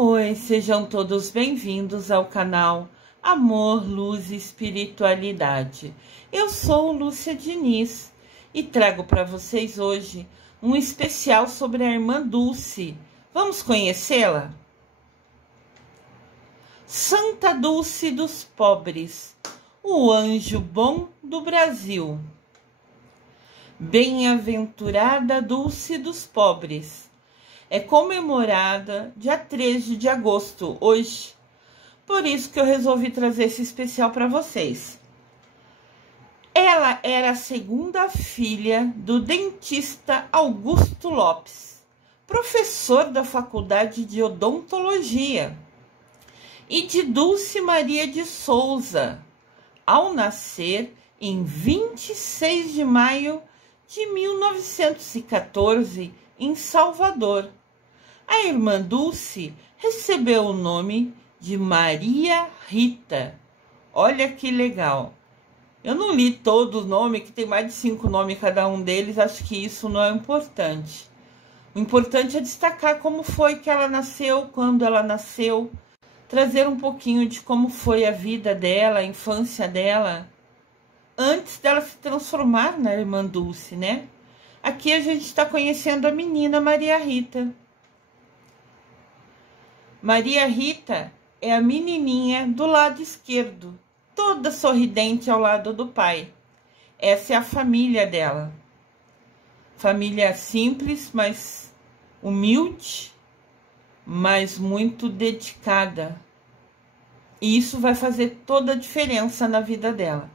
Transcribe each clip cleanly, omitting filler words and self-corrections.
Oi, sejam todos bem-vindos ao canal Amor, Luz e Espiritualidade. Eu sou Lúcia Diniz e trago para vocês hoje um especial sobre a irmã Dulce. Vamos conhecê-la? Santa Dulce dos Pobres, o anjo bom do Brasil. Bem-aventurada Dulce dos Pobres. É comemorada dia 13 de agosto, hoje. Por isso que eu resolvi trazer esse especial para vocês. Ela era a segunda filha do dentista Augusto Lopes, professor da Faculdade de Odontologia, e de Dulce Maria de Souza, ao nascer em 26 de maio de 1914, em Salvador. A irmã Dulce recebeu o nome de Maria Rita. Olha que legal. Eu não li todo o nome, que tem mais de 5 nomes cada um deles. Acho que isso não é importante. O importante é destacar como foi que ela nasceu, quando ela nasceu. Trazer um pouquinho de como foi a vida dela, a infância dela, antes dela se transformar na irmã Dulce, né? Aqui a gente está conhecendo a menina Maria Rita. Maria Rita é a menininha do lado esquerdo, toda sorridente ao lado do pai. Essa é a família dela. Família simples, mas humilde, mas muito dedicada. E isso vai fazer toda a diferença na vida dela.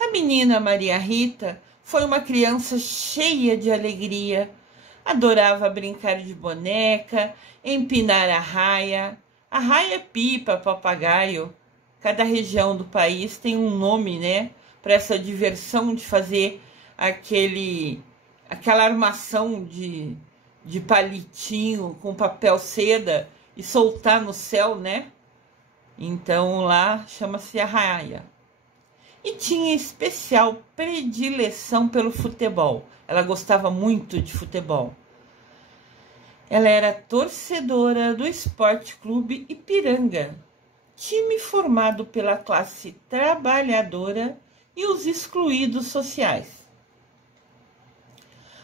A menina Maria Rita foi uma criança cheia de alegria. Adorava brincar de boneca, empinar a raia. A raia é pipa, papagaio. Cada região do país tem um nome, né? Para essa diversão de fazer aquela armação de palitinho com papel seda e soltar no céu, né? Então lá chama-se a raia. E tinha especial predileção pelo futebol. Ela gostava muito de futebol. Ela era torcedora do Esporte Clube Ipiranga, time formado pela classe trabalhadora e os excluídos sociais.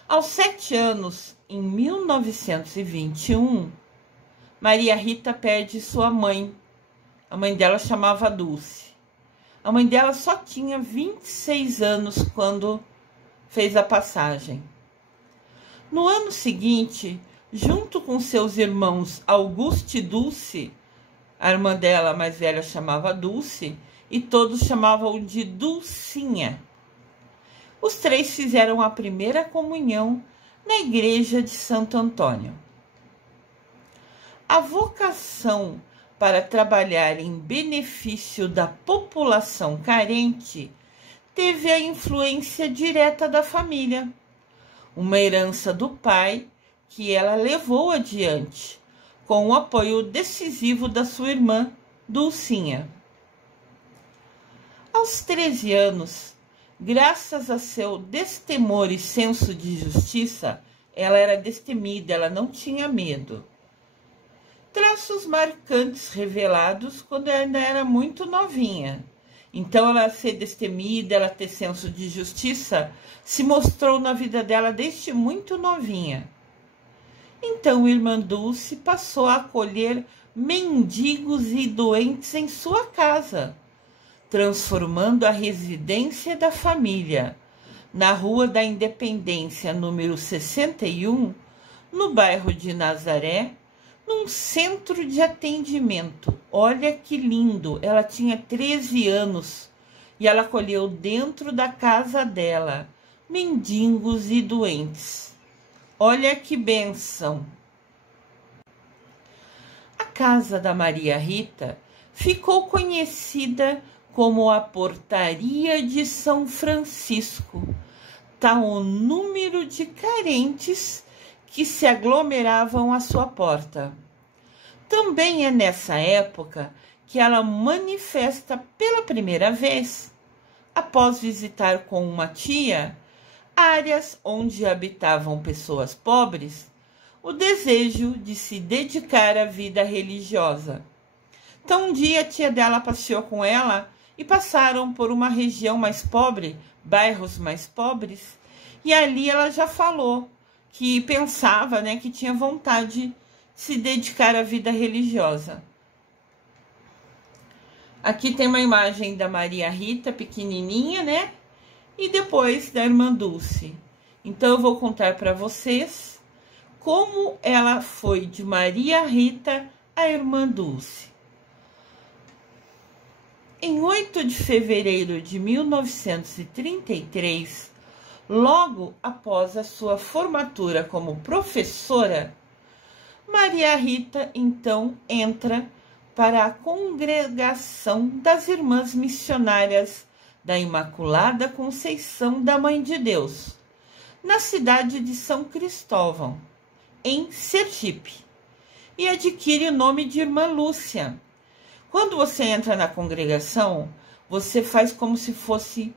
Aos 7 anos, em 1921, Maria Rita perde sua mãe. A mãe dela chamava Dulce. A mãe dela só tinha 26 anos quando fez a passagem. No ano seguinte, junto com seus irmãos Augusto e Dulce, a irmã dela mais velha chamava Dulce, e todos chamavam de Dulcinha. Os 3 fizeram a primeira comunhão na igreja de Santo Antônio. A vocação para trabalhar em benefício da população carente teve a influência direta da família, uma herança do pai que ela levou adiante, com o apoio decisivo da sua irmã, Dulcinha. Aos 13 anos, graças a seu destemor e senso de justiça, ela era destemida, ela não tinha medo. Traços marcantes revelados quando ela ainda era muito novinha. Então, ela ser destemida, ela ter senso de justiça, se mostrou na vida dela desde muito novinha. Então, irmã Dulce passou a acolher mendigos e doentes em sua casa, transformando a residência da família na Rua da Independência, número 61, no bairro de Nazaré, num centro de atendimento. Olha que lindo! Ela tinha 13 anos e ela acolheu dentro da casa dela mendigos e doentes. Olha que bênção! A casa da Maria Rita ficou conhecida como a Portaria de São Francisco, tal o número de carentes que se aglomeravam à sua porta. Também é nessa época que ela manifesta pela primeira vez, após visitar com uma tia áreas onde habitavam pessoas pobres, o desejo de se dedicar à vida religiosa. Então, um dia a tia dela passeou com ela e passaram por uma região mais pobre, bairros mais pobres, e ali ela já falou que pensava, né, que tinha vontade de se dedicar à vida religiosa. Aqui tem uma imagem da Maria Rita, pequenininha, né? E depois da irmã Dulce. Então, eu vou contar para vocês como ela foi de Maria Rita à irmã Dulce. Em 8 de fevereiro de 1933, logo após a sua formatura como professora, Maria Rita, então, entra para a congregação das Irmãs Missionárias da Imaculada Conceição da Mãe de Deus, na cidade de São Cristóvão, em Sergipe, e adquire o nome de Irmã Lúcia. Quando você entra na congregação, você faz como se fosse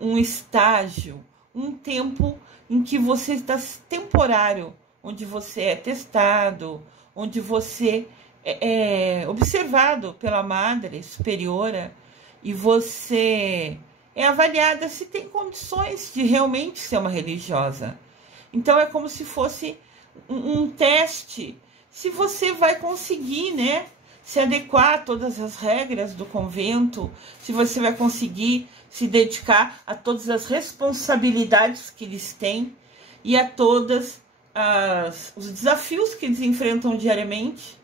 um estágio, um tempo em que você está temporário, onde você é testado, onde você é observado pela Madre Superiora e você é avaliada se tem condições de realmente ser uma religiosa. Então, é como se fosse um teste, se você vai conseguir, né, se adequar a todas as regras do convento, se você vai conseguir se dedicar a todas as responsabilidades que eles têm e a todos os desafios que eles enfrentam diariamente.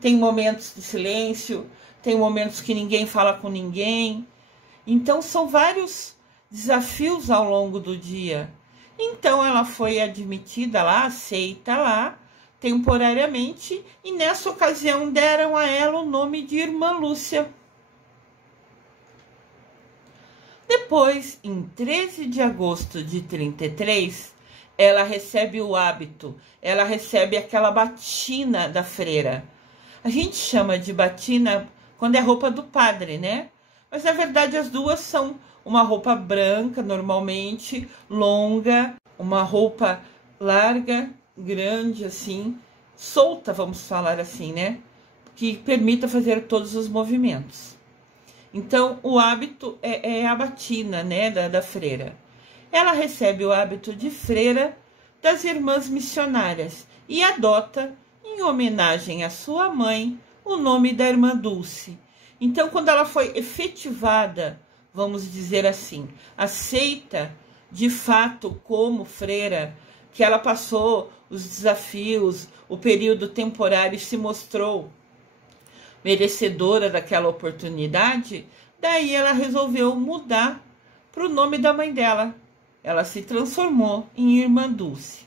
Tem momentos de silêncio, tem momentos que ninguém fala com ninguém. Então, são vários desafios ao longo do dia. Então, ela foi admitida lá, aceita lá, temporariamente, e nessa ocasião deram a ela o nome de Irmã Lúcia. Depois, em 13 de agosto de 33, ela recebe o hábito, ela recebe aquela batina da freira. A gente chama de batina quando é roupa do padre, né? Mas, na verdade, as duas são uma roupa branca, normalmente, longa, uma roupa larga, grande, assim, solta, vamos falar assim, né? Que permita fazer todos os movimentos. Então, o hábito é a batina, né, da freira. Ela recebe o hábito de freira das Irmãs Missionárias e adota, em homenagem à sua mãe, o nome da Irmã Dulce. Então, quando ela foi efetivada, vamos dizer assim, aceita de fato como freira, que ela passou os desafios, o período temporário e se mostrou merecedora daquela oportunidade, daí ela resolveu mudar para o nome da mãe dela. Ela se transformou em Irmã Dulce.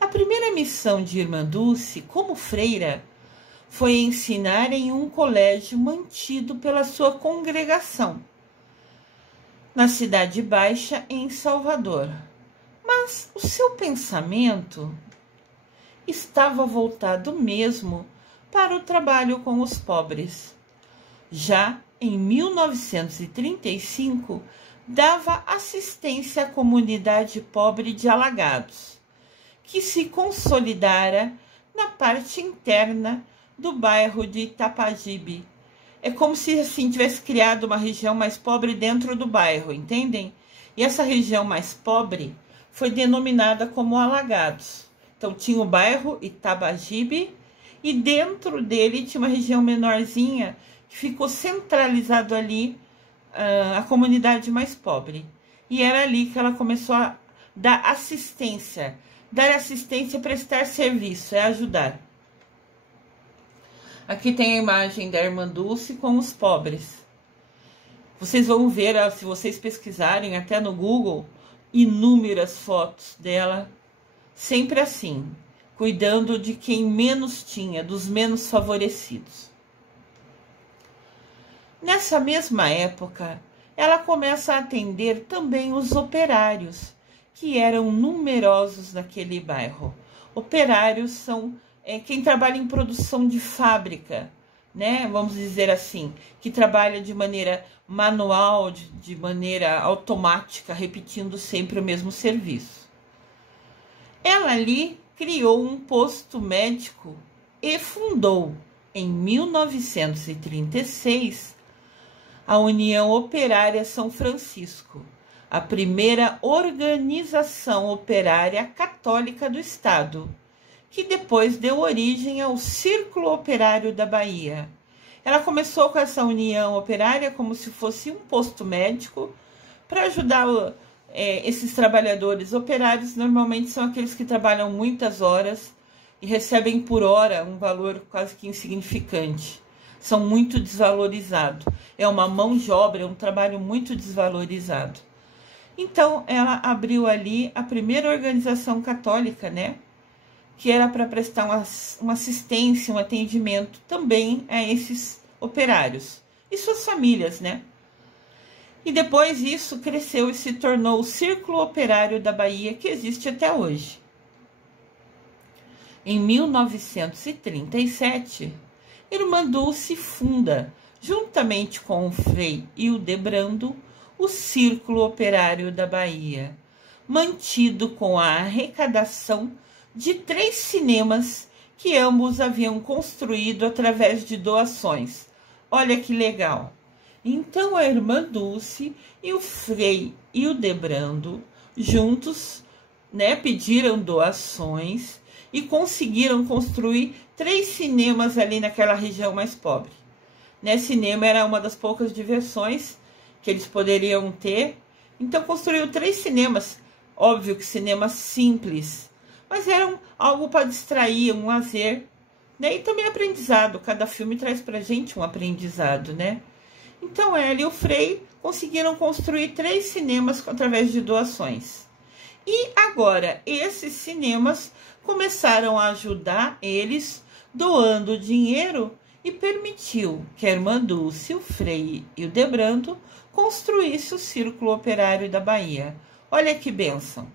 A primeira missão de Irmã Dulce, como freira, foi ensinar em um colégio mantido pela sua congregação, na Cidade Baixa, em Salvador. Mas o seu pensamento estava voltado mesmo para o trabalho com os pobres. Já em 1935, dava assistência à comunidade pobre de Alagados, que se consolidara na parte interna do bairro de Itapajibe. É como se assim tivesse criado uma região mais pobre dentro do bairro, entendem? E essa região mais pobre foi denominada como Alagados. Então, tinha o bairro Itapajibe e dentro dele tinha uma região menorzinha que ficou centralizado ali a comunidade mais pobre. E era ali que ela começou a dar assistência. Dar assistência é prestar serviço, é ajudar. Aqui tem a imagem da Irmã Dulce com os pobres. Vocês vão ver, se vocês pesquisarem até no Google, inúmeras fotos dela, sempre assim, cuidando de quem menos tinha, dos menos favorecidos. Nessa mesma época, ela começa a atender também os operários, que eram numerosos naquele bairro. Operários são quem trabalha em produção de fábrica, né? Vamos dizer assim, que trabalha de maneira manual, de maneira automática, repetindo sempre o mesmo serviço. Ela ali criou um posto médico e fundou, em 1936, a União Operária São Francisco, a primeira organização operária católica do Estado, que depois deu origem ao Círculo Operário da Bahia. Ela começou com essa união operária como se fosse um posto médico para ajudar esses trabalhadores operários. Normalmente são aqueles que trabalham muitas horas e recebem por hora um valor quase que insignificante. São muito desvalorizados. É uma mão de obra, é um trabalho muito desvalorizado. Então, ela abriu ali a primeira organização católica, né? Que era para prestar uma assistência, um atendimento também a esses operários e suas famílias, né? E depois isso cresceu e se tornou o Círculo Operário da Bahia, que existe até hoje. Em 1937, Irmã Dulce funda, juntamente com o Frei Hildebrando, o Círculo Operário da Bahia, mantido com a arrecadação de 3 cinemas que ambos haviam construído através de doações. Olha que legal! Então a Irmã Dulce e o Frei Hildebrando, juntos, né, pediram doações e conseguiram construir 3 cinemas ali naquela região mais pobre. Né, cinema era uma das poucas diversões que eles poderiam ter. Então construiu 3 cinemas. Óbvio que cinemas simples, mas eram algo para distrair, um lazer, né? E também aprendizado. Cada filme traz pra gente um aprendizado, né? Então ela e o Frei conseguiram construir 3 cinemas através de doações. E agora esses cinemas começaram a ajudar eles doando dinheiro e permitiu que a Irmã Dulce, o Frei Hildebrando construísse o Círculo Operário da Bahia. Olha que bênção!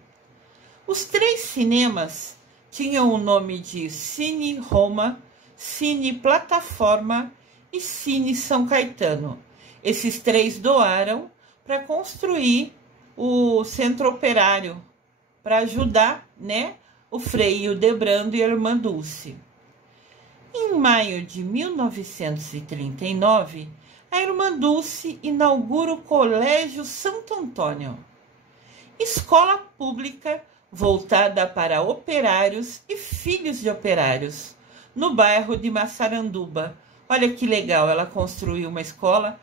Os 3 cinemas tinham o nome de Cine Roma, Cine Plataforma e Cine São Caetano. Esses 3 doaram para construir o Centro Operário, para ajudar, né, o Frei Hildebrando e a Irmã Dulce. Em maio de 1939, a Irmã Dulce inaugura o Colégio Santo Antônio, escola pública voltada para operários e filhos de operários, no bairro de Massaranduba. Olha que legal, ela construiu uma escola.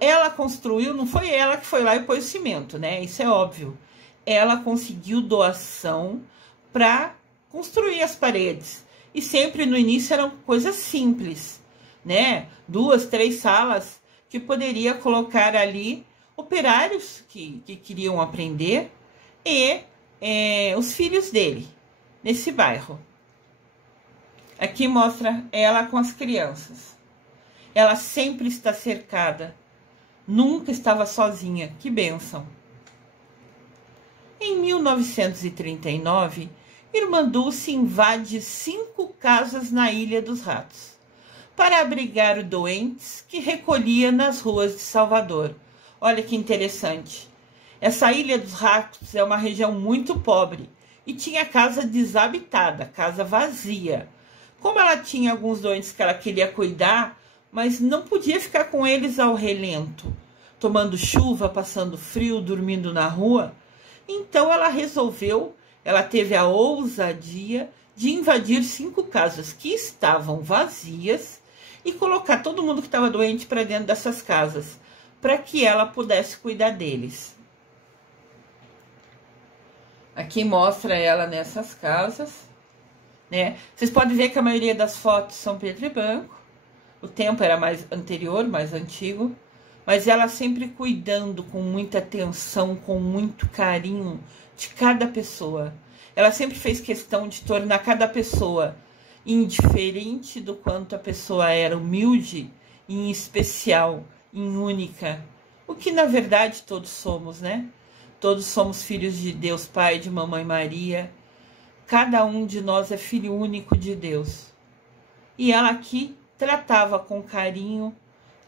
Ela construiu, não foi ela que foi lá e pôs cimento, né? Isso é óbvio. Ela conseguiu doação para construir as paredes. E sempre no início eram coisas simples, né? 2, 3 salas que poderia colocar ali operários que queriam aprender e os filhos dele, nesse bairro. Aqui mostra ela com as crianças. Ela sempre está cercada, nunca estava sozinha. Que bênção! Em 1939, Irmã Dulce invade 5 casas na Ilha dos Ratos para abrigar doentes que recolhia nas ruas de Salvador. Olha que interessante. Essa Ilha dos Ratos é uma região muito pobre e tinha casa desabitada, casa vazia. Como ela tinha alguns doentes que ela queria cuidar, mas não podia ficar com eles ao relento, tomando chuva, passando frio, dormindo na rua, então ela teve a ousadia de invadir 5 casas que estavam vazias e colocar todo mundo que estava doente para dentro dessas casas, para que ela pudesse cuidar deles. Aqui mostra ela nessas casas, né? Vocês podem ver que a maioria das fotos são preto e branco. O tempo era mais anterior, mais antigo. Mas ela sempre cuidando com muita atenção, com muito carinho de cada pessoa. Ela sempre fez questão de tornar cada pessoa, indiferente do quanto a pessoa era humilde, em especial, em única. O que na verdade todos somos, né? Todos somos filhos de Deus Pai, de Mamãe Maria. Cada um de nós é filho único de Deus. E ela aqui tratava com carinho,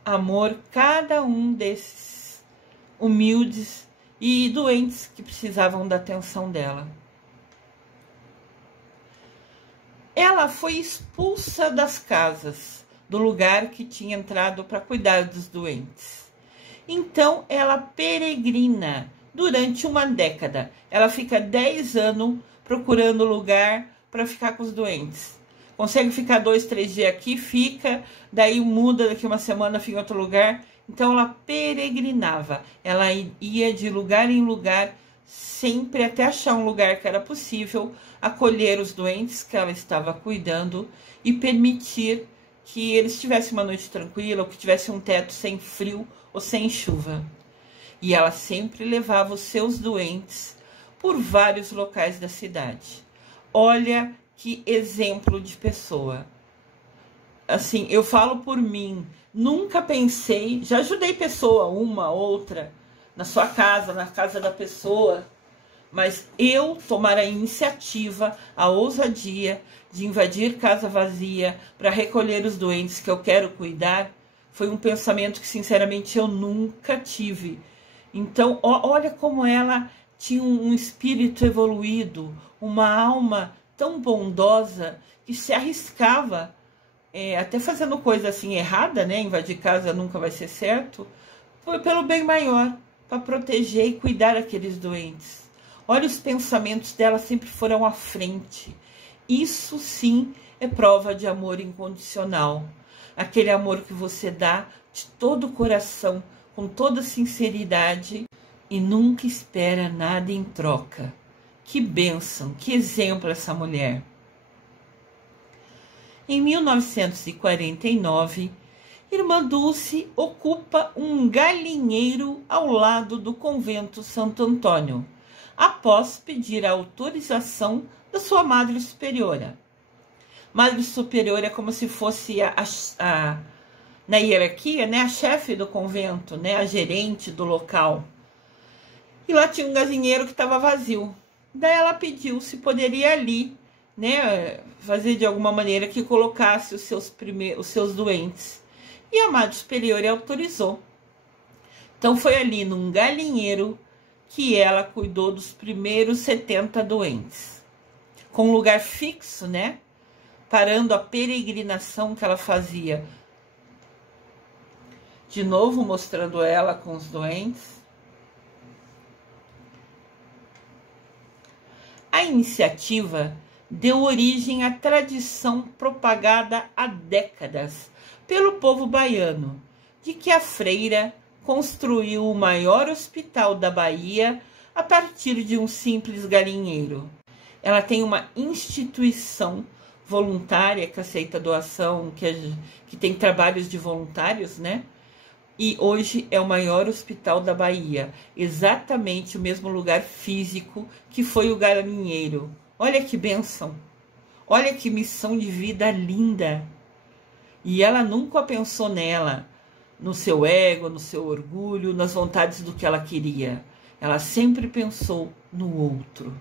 amor, cada um desses humildes e doentes que precisavam da atenção dela. ela foi expulsa das casas, do lugar que tinha entrado para cuidar dos doentes. Então, ela peregrina durante uma década. Ela fica 10 anos procurando lugar para ficar com os doentes. Consegue ficar 2, 3 dias aqui, fica, daí muda, daqui uma semana fica em outro lugar. Então, ela peregrinava. Ela ia de lugar em lugar, sempre até achar um lugar que era possível acolher os doentes que ela estava cuidando e permitir que eles tivessem uma noite tranquila, ou que tivessem um teto sem frio ou sem chuva. E ela sempre levava os seus doentes por vários locais da cidade. Olha que exemplo de pessoa. Assim, eu falo por mim, nunca pensei, já ajudei pessoa, uma, outra, na sua casa, na casa da pessoa, mas eu tomar a iniciativa, a ousadia de invadir casa vazia para recolher os doentes que eu quero cuidar, foi um pensamento que, sinceramente, eu nunca tive. Então, olha como ela tinha um espírito evoluído, uma alma tão bondosa que se arriscava, até fazendo coisa assim errada, né? Invadir casa nunca vai ser certo, foi pelo bem maior, para proteger e cuidar daqueles doentes. Olha, os pensamentos dela sempre foram à frente. Isso sim é prova de amor incondicional. Aquele amor que você dá de todo o coração, com toda sinceridade e nunca espera nada em troca. Que bênção, que exemplo essa mulher. Em 1949, Irmã Dulce ocupa um galinheiro ao lado do convento Santo Antônio, após pedir a autorização da sua Madre Superiora. Madre Superiora é como se fosse na hierarquia, né, a chefe do convento, né, a gerente do local. E lá tinha um galinheiro que estava vazio. Daí ela pediu se poderia ali, né, fazer de alguma maneira que colocasse os seus doentes. E a Madre Superiora autorizou. Então foi ali num galinheiro que ela cuidou dos primeiros 70 doentes. Com um lugar fixo, né? Parando a peregrinação que ela fazia. De novo mostrando ela com os doentes. A iniciativa deu origem à tradição propagada há décadas pelo povo baiano, de que a freira construiu o maior hospital da Bahia a partir de um simples galinheiro. Ela tem uma instituição voluntária que aceita doação, que tem trabalhos de voluntários, né? E hoje é o maior hospital da Bahia, exatamente o mesmo lugar físico que foi o galinheiro. Olha que bênção, olha que missão de vida linda. E ela nunca pensou nela, no seu ego, no seu orgulho, nas vontades do que ela queria. Ela sempre pensou no outro.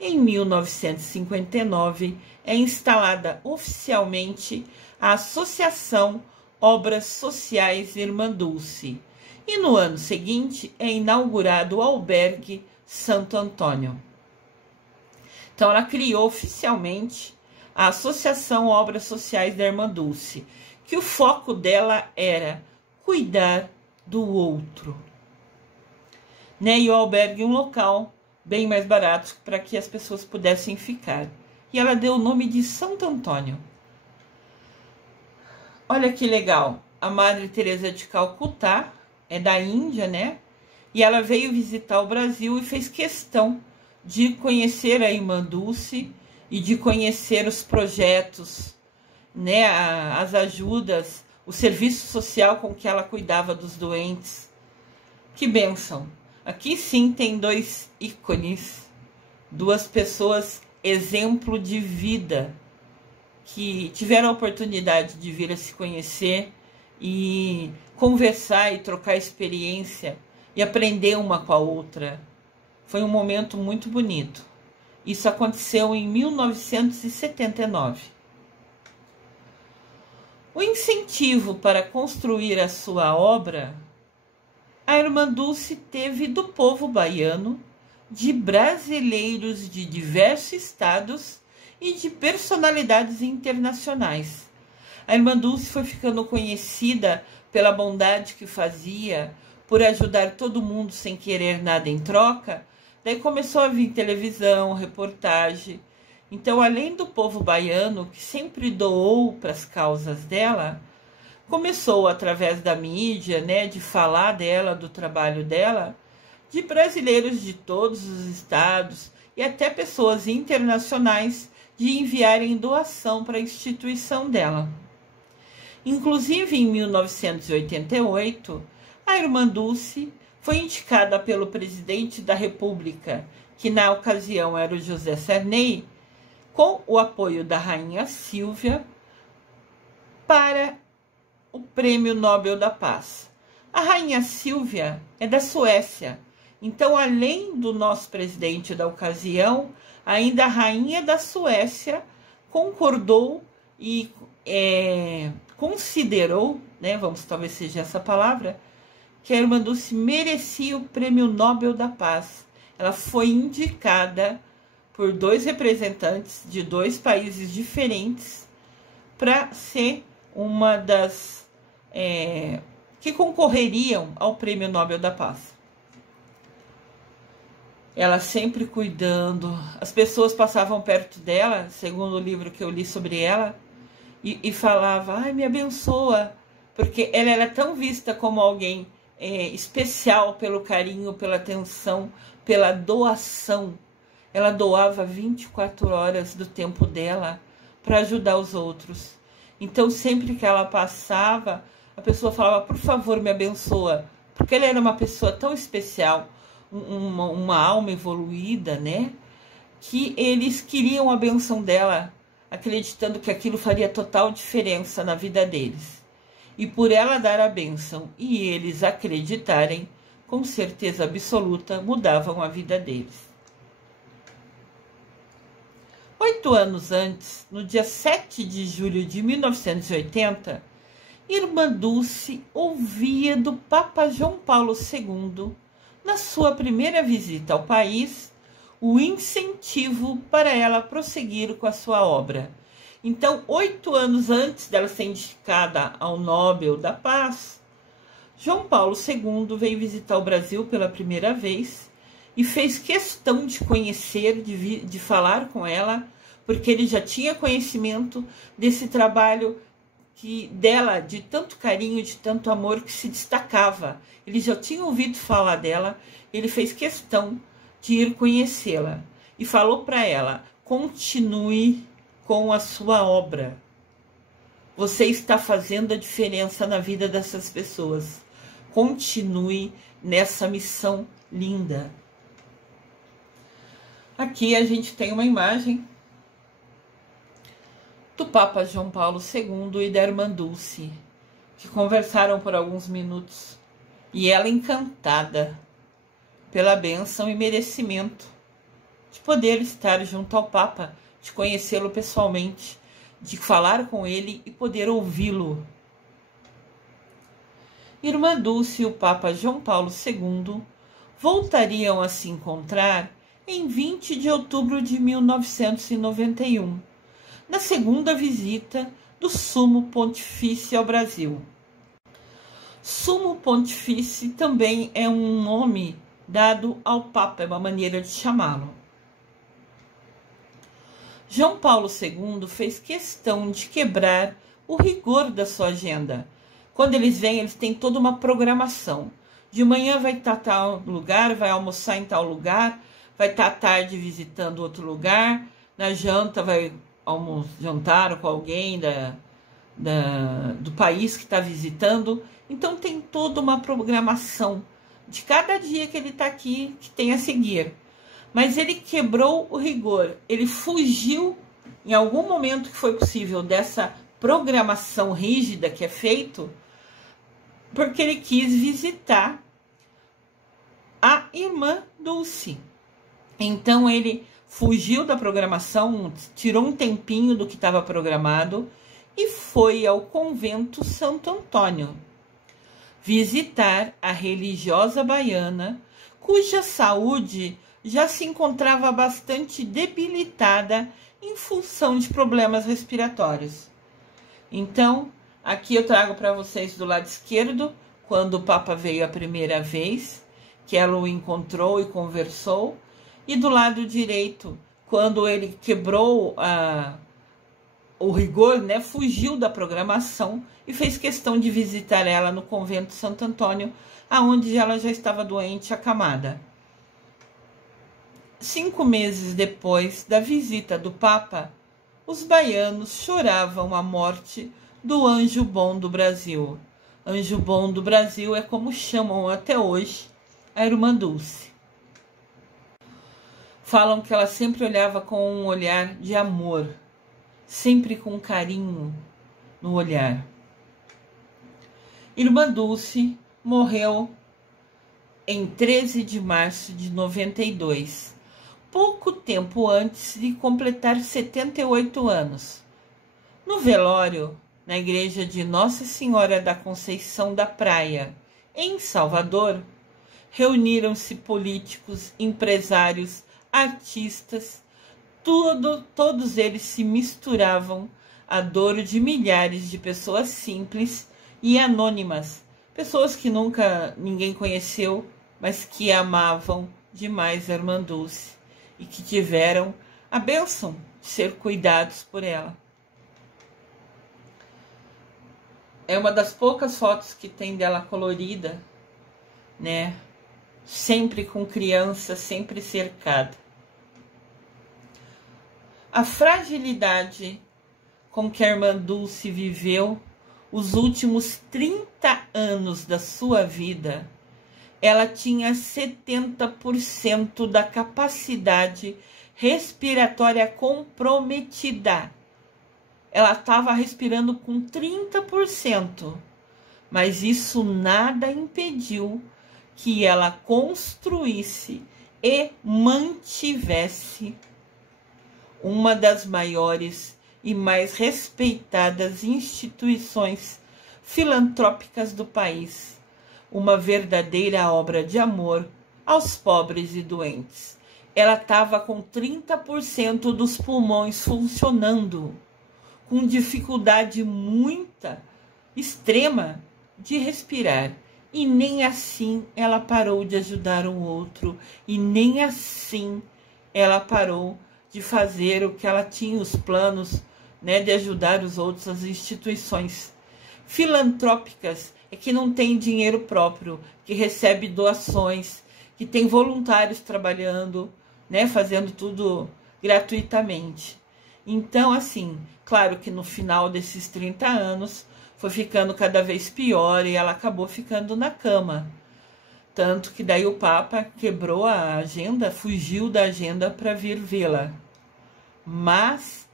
Em 1959, é instalada oficialmente a Associação Obras Sociais Irmã Dulce. E no ano seguinte é inaugurado o Albergue Santo Antônio. Então ela criou oficialmente a Associação Obras Sociais da Irmã Dulce, que o foco dela era cuidar do outro. Né? E o albergue um local bem mais barato para que as pessoas pudessem ficar. E ela deu o nome de Santo Antônio. Olha que legal, a Madre Teresa de Calcutá é da Índia, né? E ela veio visitar o Brasil e fez questão de conhecer a Irmã Dulce e de conhecer os projetos, né? As ajudas, o serviço social com que ela cuidava dos doentes. Que bênção! Aqui sim tem dois ícones, duas pessoas exemplo de vida, que tiveram a oportunidade de vir a se conhecer e conversar e trocar experiência e aprender uma com a outra. Foi um momento muito bonito. Isso aconteceu em 1979. O incentivo para construir a sua obra, a Irmã Dulce teve do povo baiano, de brasileiros de diversos estados e de personalidades internacionais. A irmã Dulce foi ficando conhecida pela bondade que fazia, por ajudar todo mundo sem querer nada em troca. Daí começou a vir televisão, reportagem. Então, além do povo baiano, que sempre doou para as causas dela, começou, através da mídia, né, de falar dela, do trabalho dela, de brasileiros de todos os estados e até pessoas internacionais de enviarem doação para a instituição dela. Inclusive, em 1988, a irmã Dulce foi indicada pelo presidente da República, que na ocasião era o José Sarney, com o apoio da rainha Sílvia, para o Prêmio Nobel da Paz. A rainha Sílvia é da Suécia, então, além do nosso presidente da ocasião, ainda a rainha da Suécia concordou e considerou, né, vamos, talvez seja essa palavra, que a irmã Dulce merecia o Prêmio Nobel da Paz. Ela foi indicada por 2 representantes de 2 países diferentes para ser uma das que concorreriam ao Prêmio Nobel da Paz. Ela sempre cuidando, as pessoas passavam perto dela, segundo o livro que eu li sobre ela, e falava, ai, me abençoa, porque ela era tão vista como alguém especial pelo carinho, pela atenção, pela doação. Ela doava 24 horas do tempo dela para ajudar os outros. Então, sempre que ela passava, a pessoa falava, por favor, me abençoa, porque ela era uma pessoa tão especial, uma alma evoluída, né? Que eles queriam a benção dela, acreditando que aquilo faria total diferença na vida deles. E por ela dar a bênção e eles acreditarem, com certeza absoluta, mudavam a vida deles. 8 anos antes, no dia 7 de julho de 1980, irmã Dulce ouvia do Papa João Paulo II, na sua primeira visita ao país, o incentivo para ela prosseguir com a sua obra. Então, 8 anos antes dela ser indicada ao Nobel da Paz, João Paulo II veio visitar o Brasil pela primeira vez e fez questão de conhecer, de falar com ela, porque ele já tinha conhecimento desse trabalho dela, de tanto carinho, de tanto amor, que se destacava. Ele já tinha ouvido falar dela, ele fez questão de ir conhecê-la e falou para ela, continue com a sua obra. Você está fazendo a diferença na vida dessas pessoas. Continue nessa missão linda. Aqui a gente tem uma imagem do Papa João Paulo II e da irmã Dulce, que conversaram por alguns minutos, e ela encantada pela bênção e merecimento de poder estar junto ao Papa, de conhecê-lo pessoalmente, de falar com ele e poder ouvi-lo. Irmã Dulce e o Papa João Paulo II voltariam a se encontrar em 20 de outubro de 1991, na segunda visita do Sumo Pontifício ao Brasil. Sumo Pontifício também é um nome dado ao Papa, é uma maneira de chamá-lo. João Paulo II fez questão de quebrar o rigor da sua agenda. Quando eles vêm, eles têm toda uma programação. De manhã vai estar em tal lugar, vai almoçar em tal lugar, vai estar à tarde visitando outro lugar, na janta vai jantar com alguém do país que está visitando. Então tem toda uma programação de cada dia que ele está aqui, que tem a seguir. Mas ele quebrou o rigor, ele fugiu em algum momento que foi possível dessa programação rígida que é feito, porque ele quis visitar a irmã Dulce. Então ele fugiu da programação, tirou um tempinho do que estava programado e foi ao convento Santo Antônio visitar a religiosa baiana, cuja saúde já se encontrava bastante debilitada em função de problemas respiratórios. Então, aqui eu trago para vocês do lado esquerdo, quando o Papa veio a primeira vez, que ela o encontrou e conversou, e do lado direito, quando ele quebrou o rigor, né, fugiu da programação e fez questão de visitar ela no convento Santo Antônio, aonde ela já estava doente, acamada. 5 meses depois da visita do Papa, os baianos choravam a morte do Anjo Bom do Brasil. Anjo Bom do Brasil é como chamam até hoje a irmã Dulce. Falam que ela sempre olhava com um olhar de amor, sempre com carinho no olhar. Irmã Dulce morreu em 13 de março de 92, pouco tempo antes de completar 78 anos. No velório, na igreja de Nossa Senhora da Conceição da Praia, em Salvador, reuniram-se políticos, empresários, artistas, todos eles se misturavam à dor de milhares de pessoas simples e anônimas, pessoas que nunca ninguém conheceu, mas que amavam demais a irmã Dulce e que tiveram a bênção de ser cuidados por ela. É uma das poucas fotos que tem dela colorida, né? Sempre com criança, sempre cercada. A fragilidade com que a irmã Dulce viveu os últimos 30 anos da sua vida, ela tinha 70% da capacidade respiratória comprometida. Ela estava respirando com 30%, mas isso nada impediu que ela construísse e mantivesse uma das maiores e mais respeitadas instituições filantrópicas do país, uma verdadeira obra de amor aos pobres e doentes. Ela estava com 30% dos pulmões funcionando, com dificuldade muita, extrema, de respirar. E nem assim ela parou de ajudar o outro, e nem assim ela parou de fazer o que ela tinha os planos, né, de ajudar os outros, as instituições filantrópicas, é que não tem dinheiro próprio, que recebe doações, que tem voluntários trabalhando, né, fazendo tudo gratuitamente. Então, assim, claro que no final desses 30 anos foi ficando cada vez pior e ela acabou ficando na cama. Tanto que daí o Papa quebrou a agenda, fugiu da agenda para vir vê-la. Mas,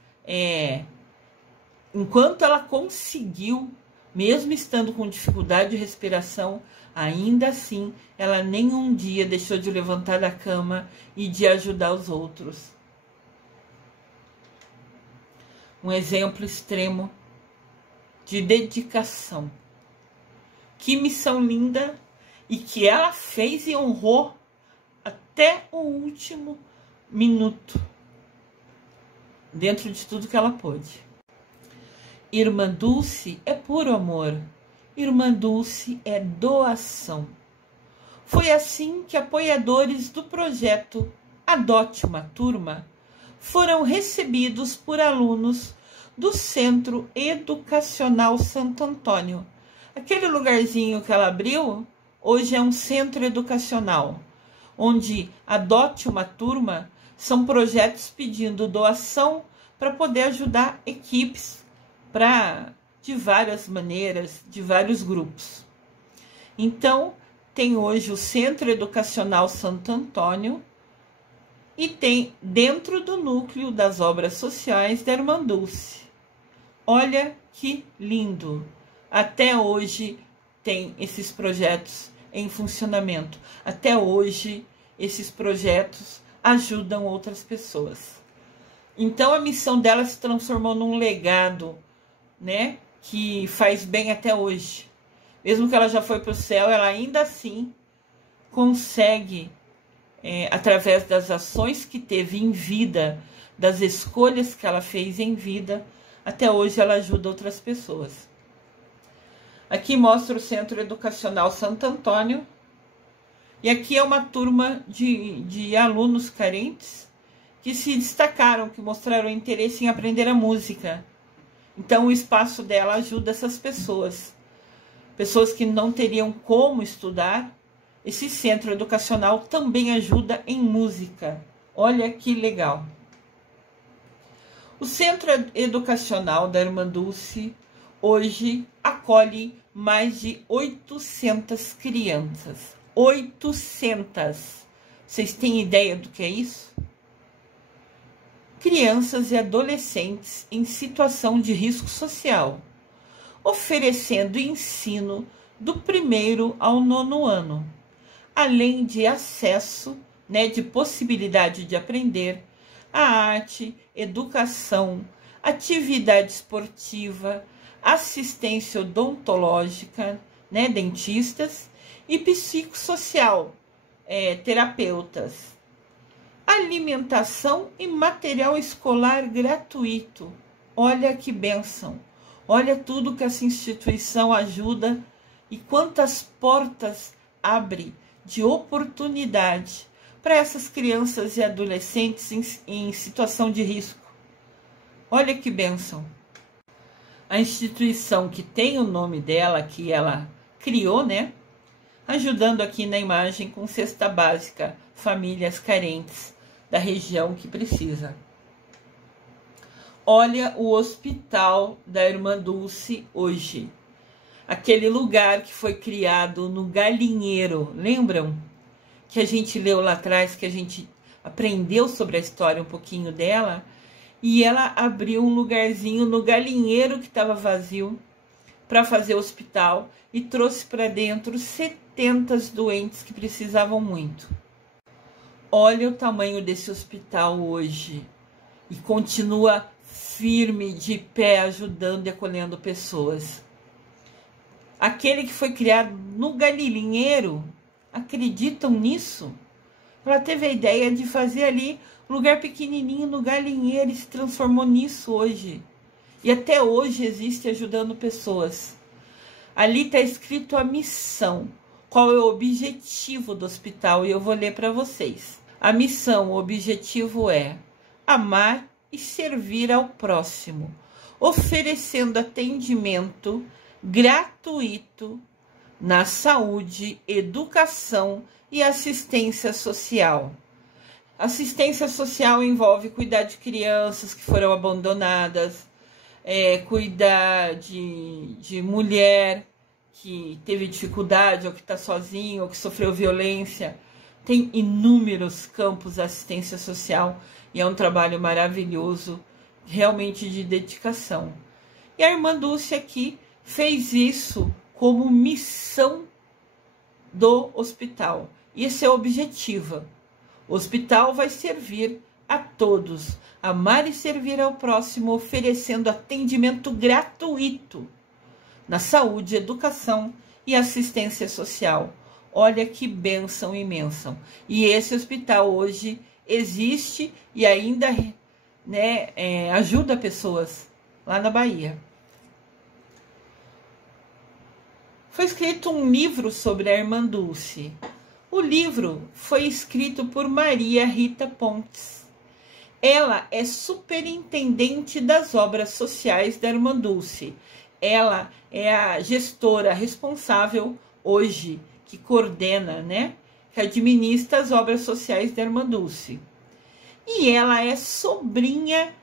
enquanto ela conseguiu, mesmo estando com dificuldade de respiração, ainda assim, ela nem um dia deixou de levantar da cama e de ajudar os outros. Um exemplo extremo de dedicação. Que missão linda! E que ela fez e honrou até o último minuto, dentro de tudo que ela pôde. Irmã Dulce é puro amor. Irmã Dulce é doação. Foi assim que apoiadores do projeto Adote uma Turma foram recebidos por alunos do Centro Educacional Santo Antônio. Aquele lugarzinho que ela abriu, hoje é um centro educacional, onde Adote uma Turma são projetos pedindo doação para poder ajudar equipes de várias maneiras, de vários grupos. Então, tem hoje o Centro Educacional Santo Antônio e tem dentro do núcleo das obras sociais da Irmã Dulce. Olha que lindo! Até hoje tem esses projetos em funcionamento. Até hoje, esses projetos ajudam outras pessoas. Então, a missão dela se transformou num legado, né, que faz bem até hoje. Mesmo que ela já foi para o céu, ela ainda assim consegue através das ações que teve em vida, das escolhas que ela fez em vida, até hoje ela ajuda outras pessoas. Aqui mostra o Centro Educacional Santo Antônio. E aqui é uma turma de alunos carentes que se destacaram, que mostraram interesse em aprender a música. Então o espaço dela ajuda essas pessoas. Pessoas que não teriam como estudar. Esse centro educacional também ajuda em música. Olha que legal. O Centro Educacional da Irmã Dulce hoje acolhe mais de 800 crianças. 800! Vocês têm ideia do que é isso? Crianças e adolescentes em situação de risco social, oferecendo ensino do 1º ao 9º ano, além de acesso, de possibilidade de aprender a arte, educação, atividade esportiva, assistência odontológica, dentistas e psicossocial, terapeutas, alimentação e material escolar gratuito. Olha que bênção! Olha tudo que essa instituição ajuda e quantas portas abre de oportunidade para essas crianças e adolescentes em situação de risco. Olha que bênção! A instituição que tem o nome dela, que ela criou, ajudando aqui na imagem com cesta básica, famílias carentes da região que precisa. Olha o hospital da Irmã Dulce hoje. Aquele lugar que foi criado no galinheiro, lembram? Que a gente leu lá atrás, que a gente aprendeu sobre a história um pouquinho dela. E ela abriu um lugarzinho no galinheiro que estava vazio para fazer hospital e trouxe para dentro 70 doentes que precisavam muito. Olha o tamanho desse hospital hoje e continua firme, de pé, ajudando e acolhendo pessoas. Aquele que foi criado no galinheiro, acreditam nisso? Ela teve a ideia de fazer ali um lugar pequenininho no galinheiro e se transformou nisso hoje. E até hoje existe ajudando pessoas. Ali está escrito a missão, qual é o objetivo do hospital, e eu vou ler para vocês. A missão, o objetivo é amar e servir ao próximo, oferecendo atendimento gratuito na saúde, educação e assistência social. Assistência social envolve cuidar de crianças que foram abandonadas, cuidar de mulher que teve dificuldade, ou que está sozinho, ou que sofreu violência. Tem inúmeros campos de assistência social e é um trabalho maravilhoso, realmente de dedicação. E a Irmã Dulce aqui fez isso como missão do hospital. E esse é o objetivo. O hospital vai servir a todos, amar e servir ao próximo, oferecendo atendimento gratuito na saúde, educação e assistência social. Olha que bênção imensa. E esse hospital hoje existe e ainda ajuda pessoas lá na Bahia. Foi escrito um livro sobre a Irmã Dulce. O livro foi escrito por Maria Rita Pontes. Ela é superintendente das obras sociais da Irmã Dulce. Ela é a gestora responsável hoje, que coordena, que administra as obras sociais da Irmã Dulce. E ela é sobrinha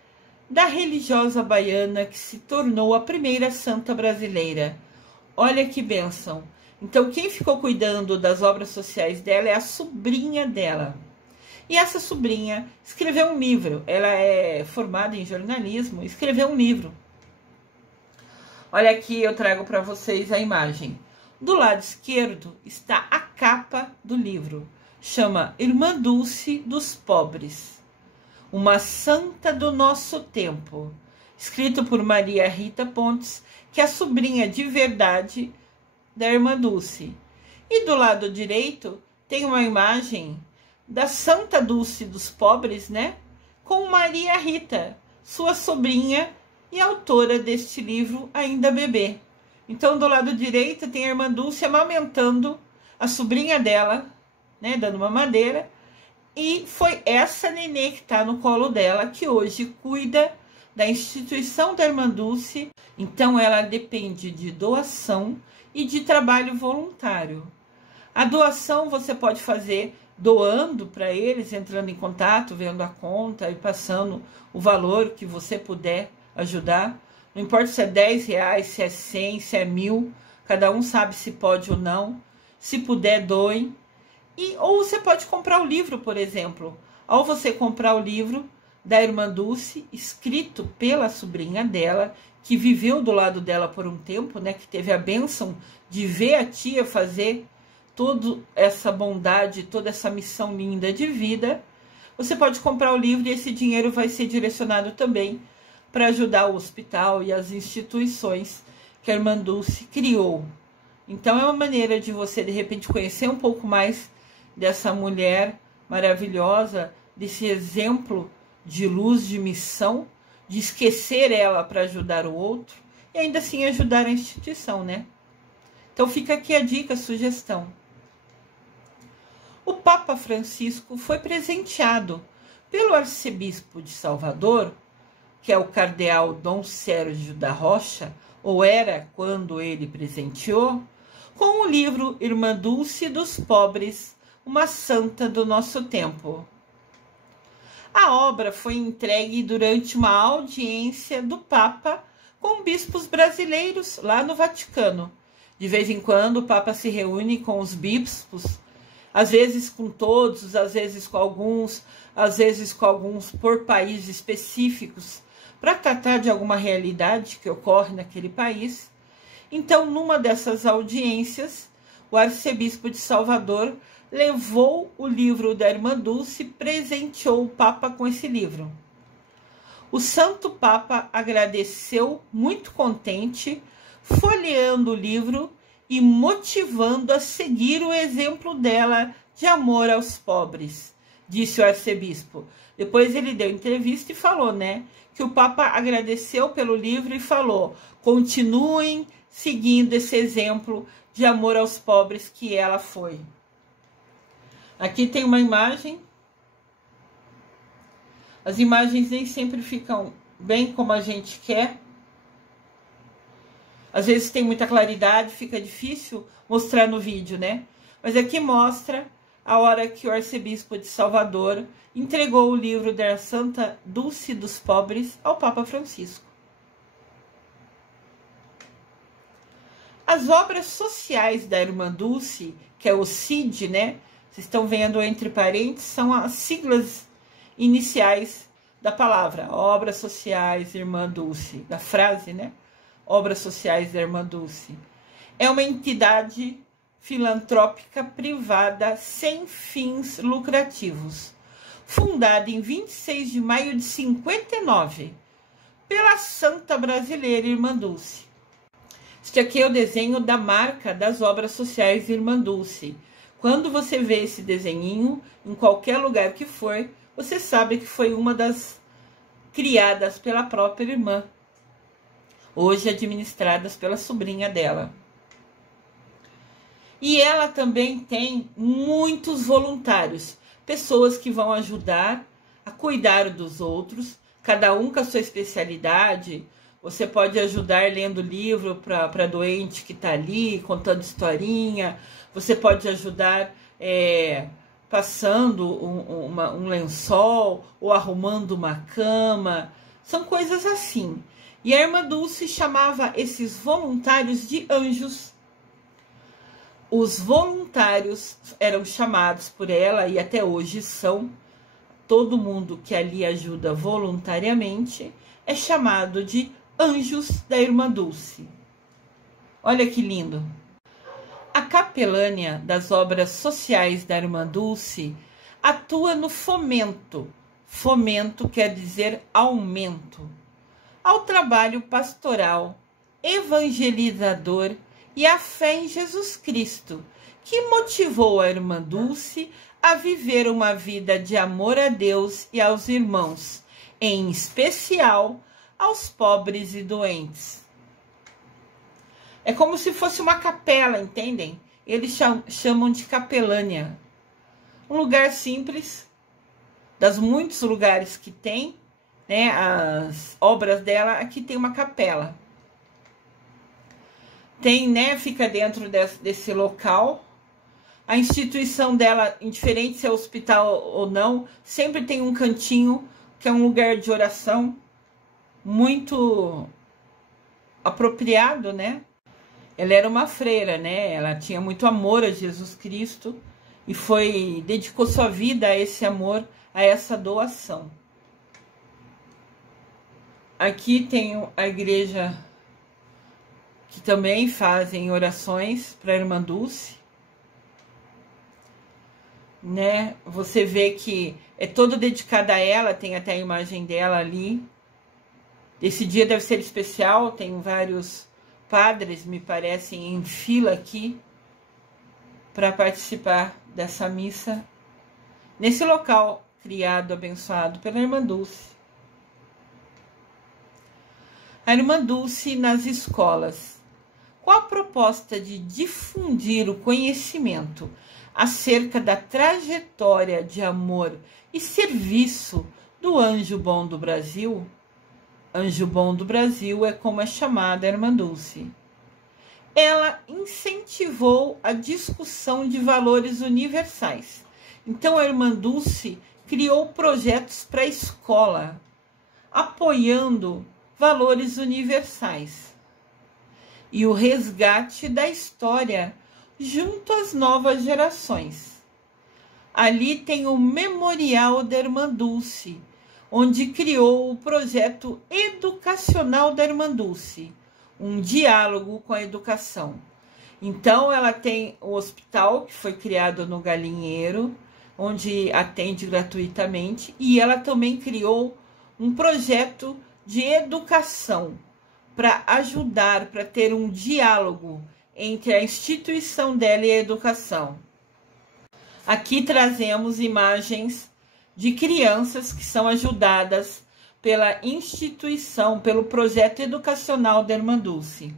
da religiosa baiana que se tornou a primeira santa brasileira. Olha que bênção! Então, quem ficou cuidando das obras sociais dela é a sobrinha dela. E essa sobrinha escreveu um livro. Ela é formada em jornalismo, escreveu um livro. Olha aqui, eu trago para vocês a imagem. Do lado esquerdo está a capa do livro. Chama Irmã Dulce dos Pobres. Uma santa do nosso tempo. Escrito por Maria Rita Pontes, que é a sobrinha de verdade da Irmã Dulce. E do lado direito tem uma imagem da Santa Dulce dos Pobres, né? Com Maria Rita, sua sobrinha e autora deste livro, ainda bebê. Então, do lado direito tem a irmã Dulce amamentando a sobrinha dela, né? Dando mamadeira. E foi essa nenê que está no colo dela que hoje cuida da instituição da irmã Dulce. Então, ela depende de doação e de trabalho voluntário. A doação você pode fazer doando para eles, entrando em contato, vendo a conta e passando o valor que você puder ajudar. Não importa se é R$10, se é 100, se é 1.000, cada um sabe se pode ou não. Se puder, doem. Ou você pode comprar o livro, por exemplo. Ao você comprar o livro da irmã Dulce, escrito pela sobrinha dela, que viveu do lado dela por um tempo, né, que teve a bênção de ver a tia fazer toda essa bondade, toda essa missão linda de vida, você pode comprar o livro e esse dinheiro vai ser direcionado também para ajudar o hospital e as instituições que a irmã Dulce criou. Então é uma maneira de você, de repente, conhecer um pouco mais dessa mulher maravilhosa, desse exemplo de luz, de missão, de esquecer ela para ajudar o outro e ainda assim ajudar a instituição, né? Então fica aqui a dica, a sugestão. O Papa Francisco foi presenteado pelo arcebispo de Salvador, que é o cardeal Dom Sérgio da Rocha, ou era quando ele presenteou, com o livro Irmã Dulce dos Pobres, uma santa do nosso tempo. A obra foi entregue durante uma audiência do Papa com bispos brasileiros lá no Vaticano. De vez em quando o Papa se reúne com os bispos, às vezes com todos, às vezes com alguns por países específicos, para tratar de alguma realidade que ocorre naquele país. Então, numa dessas audiências, o arcebispo de Salvador levou o livro da irmã Dulce e presenteou o Papa com esse livro. O Santo Papa agradeceu, muito contente, folheando o livro e motivando a seguir o exemplo dela de amor aos pobres, disse o arcebispo. Depois ele deu entrevista e falou, né, que o Papa agradeceu pelo livro e falou: continuem seguindo esse exemplo de amor aos pobres que ela foi. Aqui tem uma imagem. As imagens nem sempre ficam bem como a gente quer. Às vezes tem muita claridade, fica difícil mostrar no vídeo, né? Mas aqui mostra a hora que o arcebispo de Salvador entregou o livro da Santa Dulce dos Pobres ao Papa Francisco. As obras sociais da irmã Dulce, que é o CID, né? Vocês estão vendo entre parênteses, são as siglas iniciais da palavra. Obras sociais, irmã Dulce, da frase, né? Obras sociais da irmã Dulce. É uma entidade filantrópica privada sem fins lucrativos, fundada em 26 de maio de 59, pela santa brasileira Irmã Dulce. Este aqui é o desenho da marca das obras sociais Irmã Dulce. Quando você vê esse desenhinho, em qualquer lugar que for, você sabe que foi uma das criadas pela própria irmã, hoje administradas pela sobrinha dela. E ela também tem muitos voluntários, pessoas que vão ajudar a cuidar dos outros, cada um com a sua especialidade. Você pode ajudar lendo livro para doente que está ali, contando historinha. Você pode ajudar passando um lençol ou arrumando uma cama. São coisas assim. E a irmã Dulce chamava esses voluntários de anjos. Os voluntários eram chamados por ela, e até hoje são, todo mundo que ali ajuda voluntariamente é chamado de anjos da irmã Dulce. Olha que lindo! A capelânia das obras sociais da irmã Dulce atua no fomento. Fomento quer dizer aumento. Ao trabalho pastoral, evangelizador e à fé em Jesus Cristo, que motivou a irmã Dulce a viver uma vida de amor a Deus e aos irmãos, em especial aos pobres e doentes. É como se fosse uma capela, entendem? Eles chamam de capelânia. Um lugar simples, das muitos lugares que tem, né, as obras dela, aqui tem uma capela. Tem, né, fica dentro desse local. A instituição dela, indiferente se é hospital ou não, sempre tem um cantinho, que é um lugar de oração muito apropriado, né? Ela era uma freira, né? Ela tinha muito amor a Jesus Cristo e dedicou sua vida a esse amor, a essa doação. Aqui tem a igreja que também fazem orações para a irmã Dulce, né? Você vê que é toda dedicada a ela, tem até a imagem dela ali. Esse dia deve ser especial, tem vários padres, me parecem, em fila aqui para participar dessa missa nesse local criado, abençoado pela irmã Dulce. A irmã Dulce nas escolas. Qual a proposta de difundir o conhecimento acerca da trajetória de amor e serviço do Anjo Bom do Brasil? Anjo Bom do Brasil é como é chamada a irmã Dulce. Ela incentivou a discussão de valores universais. Então, a irmã Dulce criou projetos para a escola, apoiando valores universais e o resgate da história junto às novas gerações. Ali tem o Memorial da Irmã Dulce, onde criou o projeto educacional da irmã Dulce, um diálogo com a educação. Então, ela tem o hospital, que foi criado no Galinheiro, onde atende gratuitamente, e ela também criou um projeto de educação para ajudar, para ter um diálogo entre a instituição dela e a educação. Aqui trazemos imagens de crianças que são ajudadas pela instituição, pelo projeto educacional da irmã Dulce.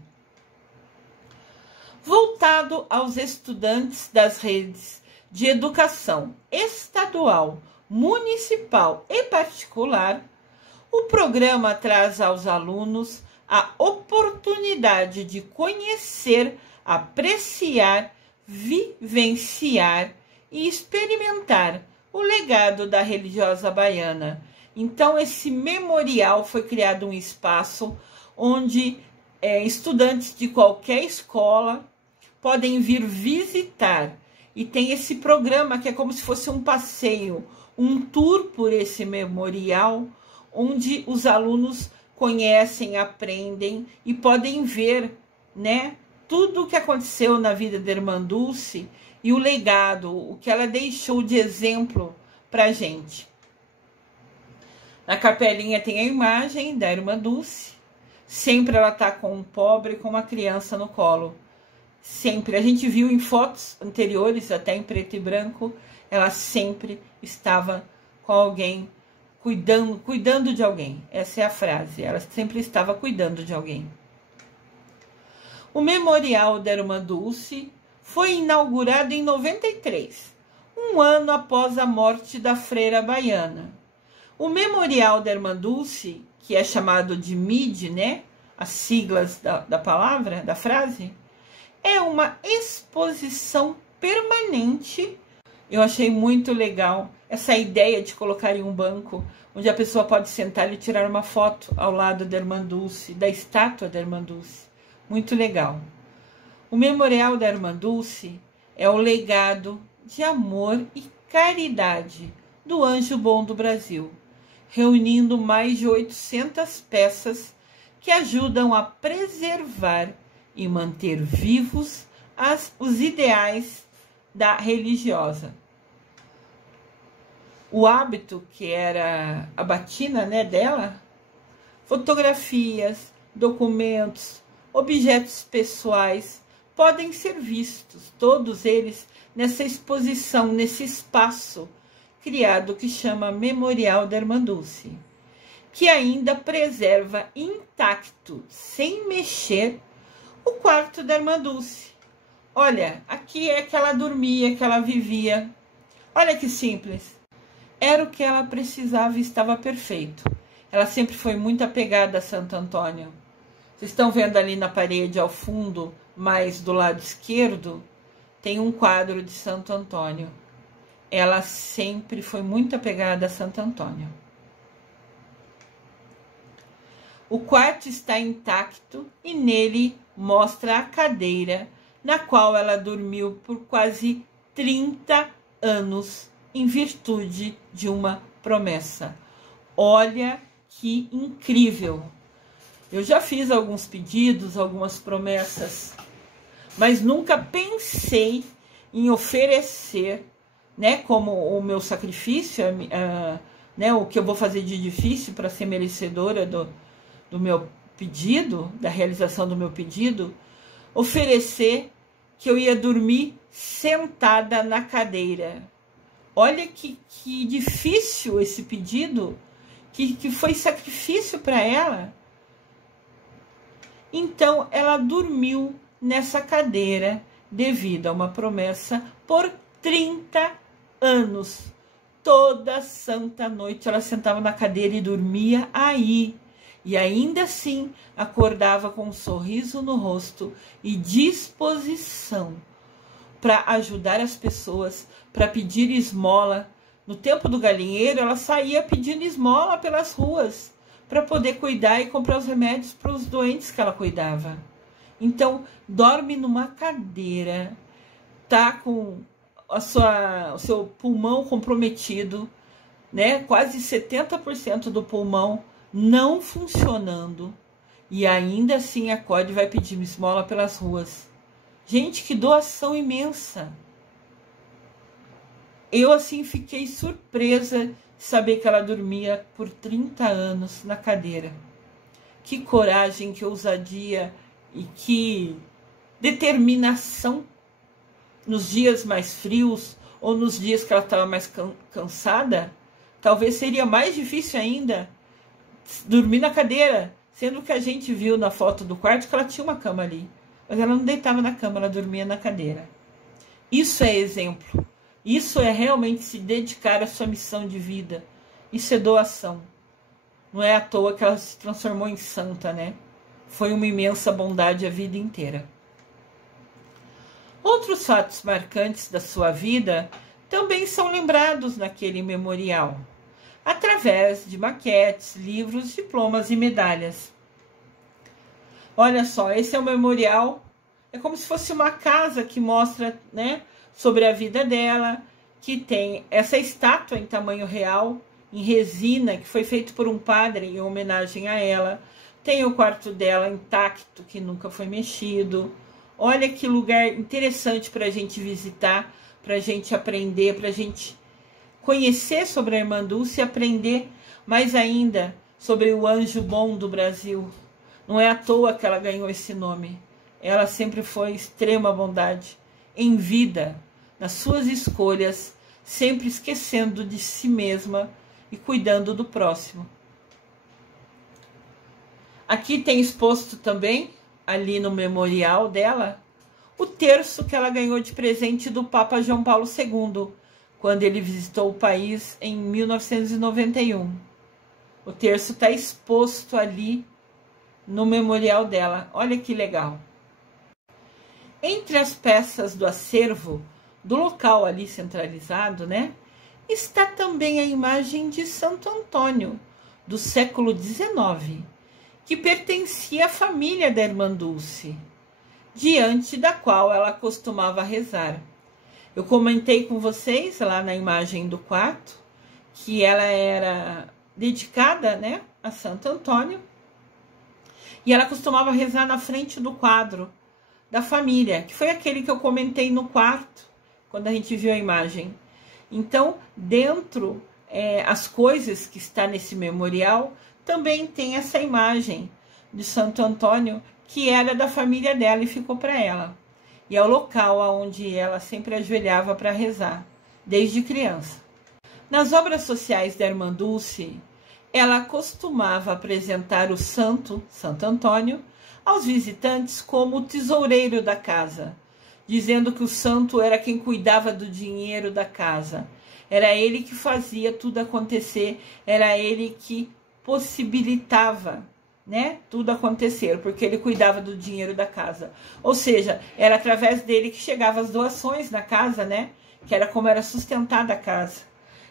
Voltado aos estudantes das redes de educação estadual, municipal e particular, o programa traz aos alunos a oportunidade de conhecer, apreciar, vivenciar e experimentar o legado da religiosa baiana. Então, esse memorial foi criado um espaço onde estudantes de qualquer escola podem vir visitar. E tem esse programa que é como se fosse um passeio, um tour por esse memorial, onde os alunos conhecem, aprendem e podem ver, né, tudo o que aconteceu na vida da irmã Dulce e o legado, o que ela deixou de exemplo para a gente. Na capelinha tem a imagem da irmã Dulce. Sempre ela está com um pobre, com uma criança no colo. Sempre. A gente viu em fotos anteriores, até em preto e branco, ela sempre estava com alguém, cuidando de alguém. Essa é a frase. Ela sempre estava cuidando de alguém. O Memorial da Irmã Dulce foi inaugurado em 93, um ano após a morte da freira baiana. O Memorial da Irmã Dulce, que é chamado de MID, né? As siglas da palavra, da frase, é uma exposição permanente. Eu achei muito legal essa ideia de colocar em um banco, onde a pessoa pode sentar e tirar uma foto ao lado da Irmã Dulce, da estátua da Irmã Dulce. Muito legal. O Memorial da Irmã Dulce é o legado de amor e caridade do Anjo Bom do Brasil, reunindo mais de 800 peças que ajudam a preservar e manter vivos os ideais da religiosa. O hábito, que era a batina, né, dela, fotografias, documentos, objetos pessoais, podem ser vistos, todos eles, nessa exposição, nesse espaço criado que chama Memorial da Irmã Dulce, que ainda preserva intacto, sem mexer, o quarto da Irmã Dulce. Olha, aqui é que ela dormia, que ela vivia. Olha que simples. Era o que ela precisava e estava perfeito. Ela sempre foi muito apegada a Santo Antônio. Vocês estão vendo ali na parede, ao fundo, mais do lado esquerdo, tem um quadro de Santo Antônio. Ela sempre foi muito apegada a Santo Antônio. O quarto está intacto e nele mostra a cadeira na qual ela dormiu por quase 30 anos em virtude de uma promessa. Olha que incrível! Eu já fiz alguns pedidos, algumas promessas, mas nunca pensei em oferecer, né, como o meu sacrifício, né, o que eu vou fazer de difícil para ser merecedora do meu pedido, da realização do meu pedido, oferecer que eu ia dormir sentada na cadeira. Olha que difícil esse pedido, que foi sacrifício para ela. Então, ela dormiu nessa cadeira devido a uma promessa por 30 anos. Toda santa noite ela sentava na cadeira e dormia aí. E ainda assim acordava com um sorriso no rosto e disposição para ajudar as pessoas, para pedir esmola. No tempo do galinheiro, ela saía pedindo esmola pelas ruas para poder cuidar e comprar os remédios para os doentes que ela cuidava. Então, dorme numa cadeira, tá com o seu pulmão comprometido, né? Quase 70% do pulmão não funcionando, e ainda assim acorde e vai pedir esmola pelas ruas. Gente, que doação imensa! Eu assim fiquei surpresa de saber que ela dormia por 30 anos na cadeira. Que coragem, que ousadia e que determinação nos dias mais frios ou nos dias que ela estava mais cansada. Talvez seria mais difícil ainda dormir na cadeira, sendo que a gente viu na foto do quarto que ela tinha uma cama ali, mas ela não deitava na cama, ela dormia na cadeira. Isso é exemplo, isso é realmente se dedicar à sua missão de vida, isso é doação. Não é à toa que ela se transformou em santa, né? Foi uma imensa bondade a vida inteira. Outros fatos marcantes da sua vida também são lembrados naquele memorial, através de maquetes, livros, diplomas e medalhas. Olha só, esse é o memorial, é como se fosse uma casa que mostra, né, sobre a vida dela, que tem essa estátua em tamanho real, em resina, que foi feito por um padre em homenagem a ela. Tem o quarto dela intacto, que nunca foi mexido. Olha que lugar interessante para a gente visitar, para a gente aprender, para a gente conhecer sobre a Irmã Dulce e aprender mais ainda sobre o anjo bom do Brasil. Não é à toa que ela ganhou esse nome. Ela sempre foi extrema bondade em vida, nas suas escolhas, sempre esquecendo de si mesma e cuidando do próximo. Aqui tem exposto também, ali no memorial dela, o terço que ela ganhou de presente do Papa João Paulo II, quando ele visitou o país em 1991. O terço está exposto ali no memorial dela. Olha que legal. Entre as peças do acervo, do local ali centralizado, né, está também a imagem de Santo Antônio, do século XIX, que pertencia à família da Irmã Dulce, diante da qual ela costumava rezar. Eu comentei com vocês lá na imagem do quarto que ela era dedicada, né, a Santo Antônio, e ela costumava rezar na frente do quadro da família, que foi aquele que eu comentei no quarto, quando a gente viu a imagem. Então, dentro as coisas que está nesse memorial, também tem essa imagem de Santo Antônio, que era da família dela e ficou para ela. e é o local onde ela sempre ajoelhava para rezar, desde criança. Nas obras sociais da irmã Dulce, ela costumava apresentar o santo, Santo Antônio, aos visitantes como o tesoureiro da casa, dizendo que o santo era quem cuidava do dinheiro da casa. Era ele que fazia tudo acontecer, era ele que possibilitava, né, tudo acontecer, porque ele cuidava do dinheiro da casa. Ou seja, era através dele que chegavam as doações na casa, né, que era como era sustentada a casa.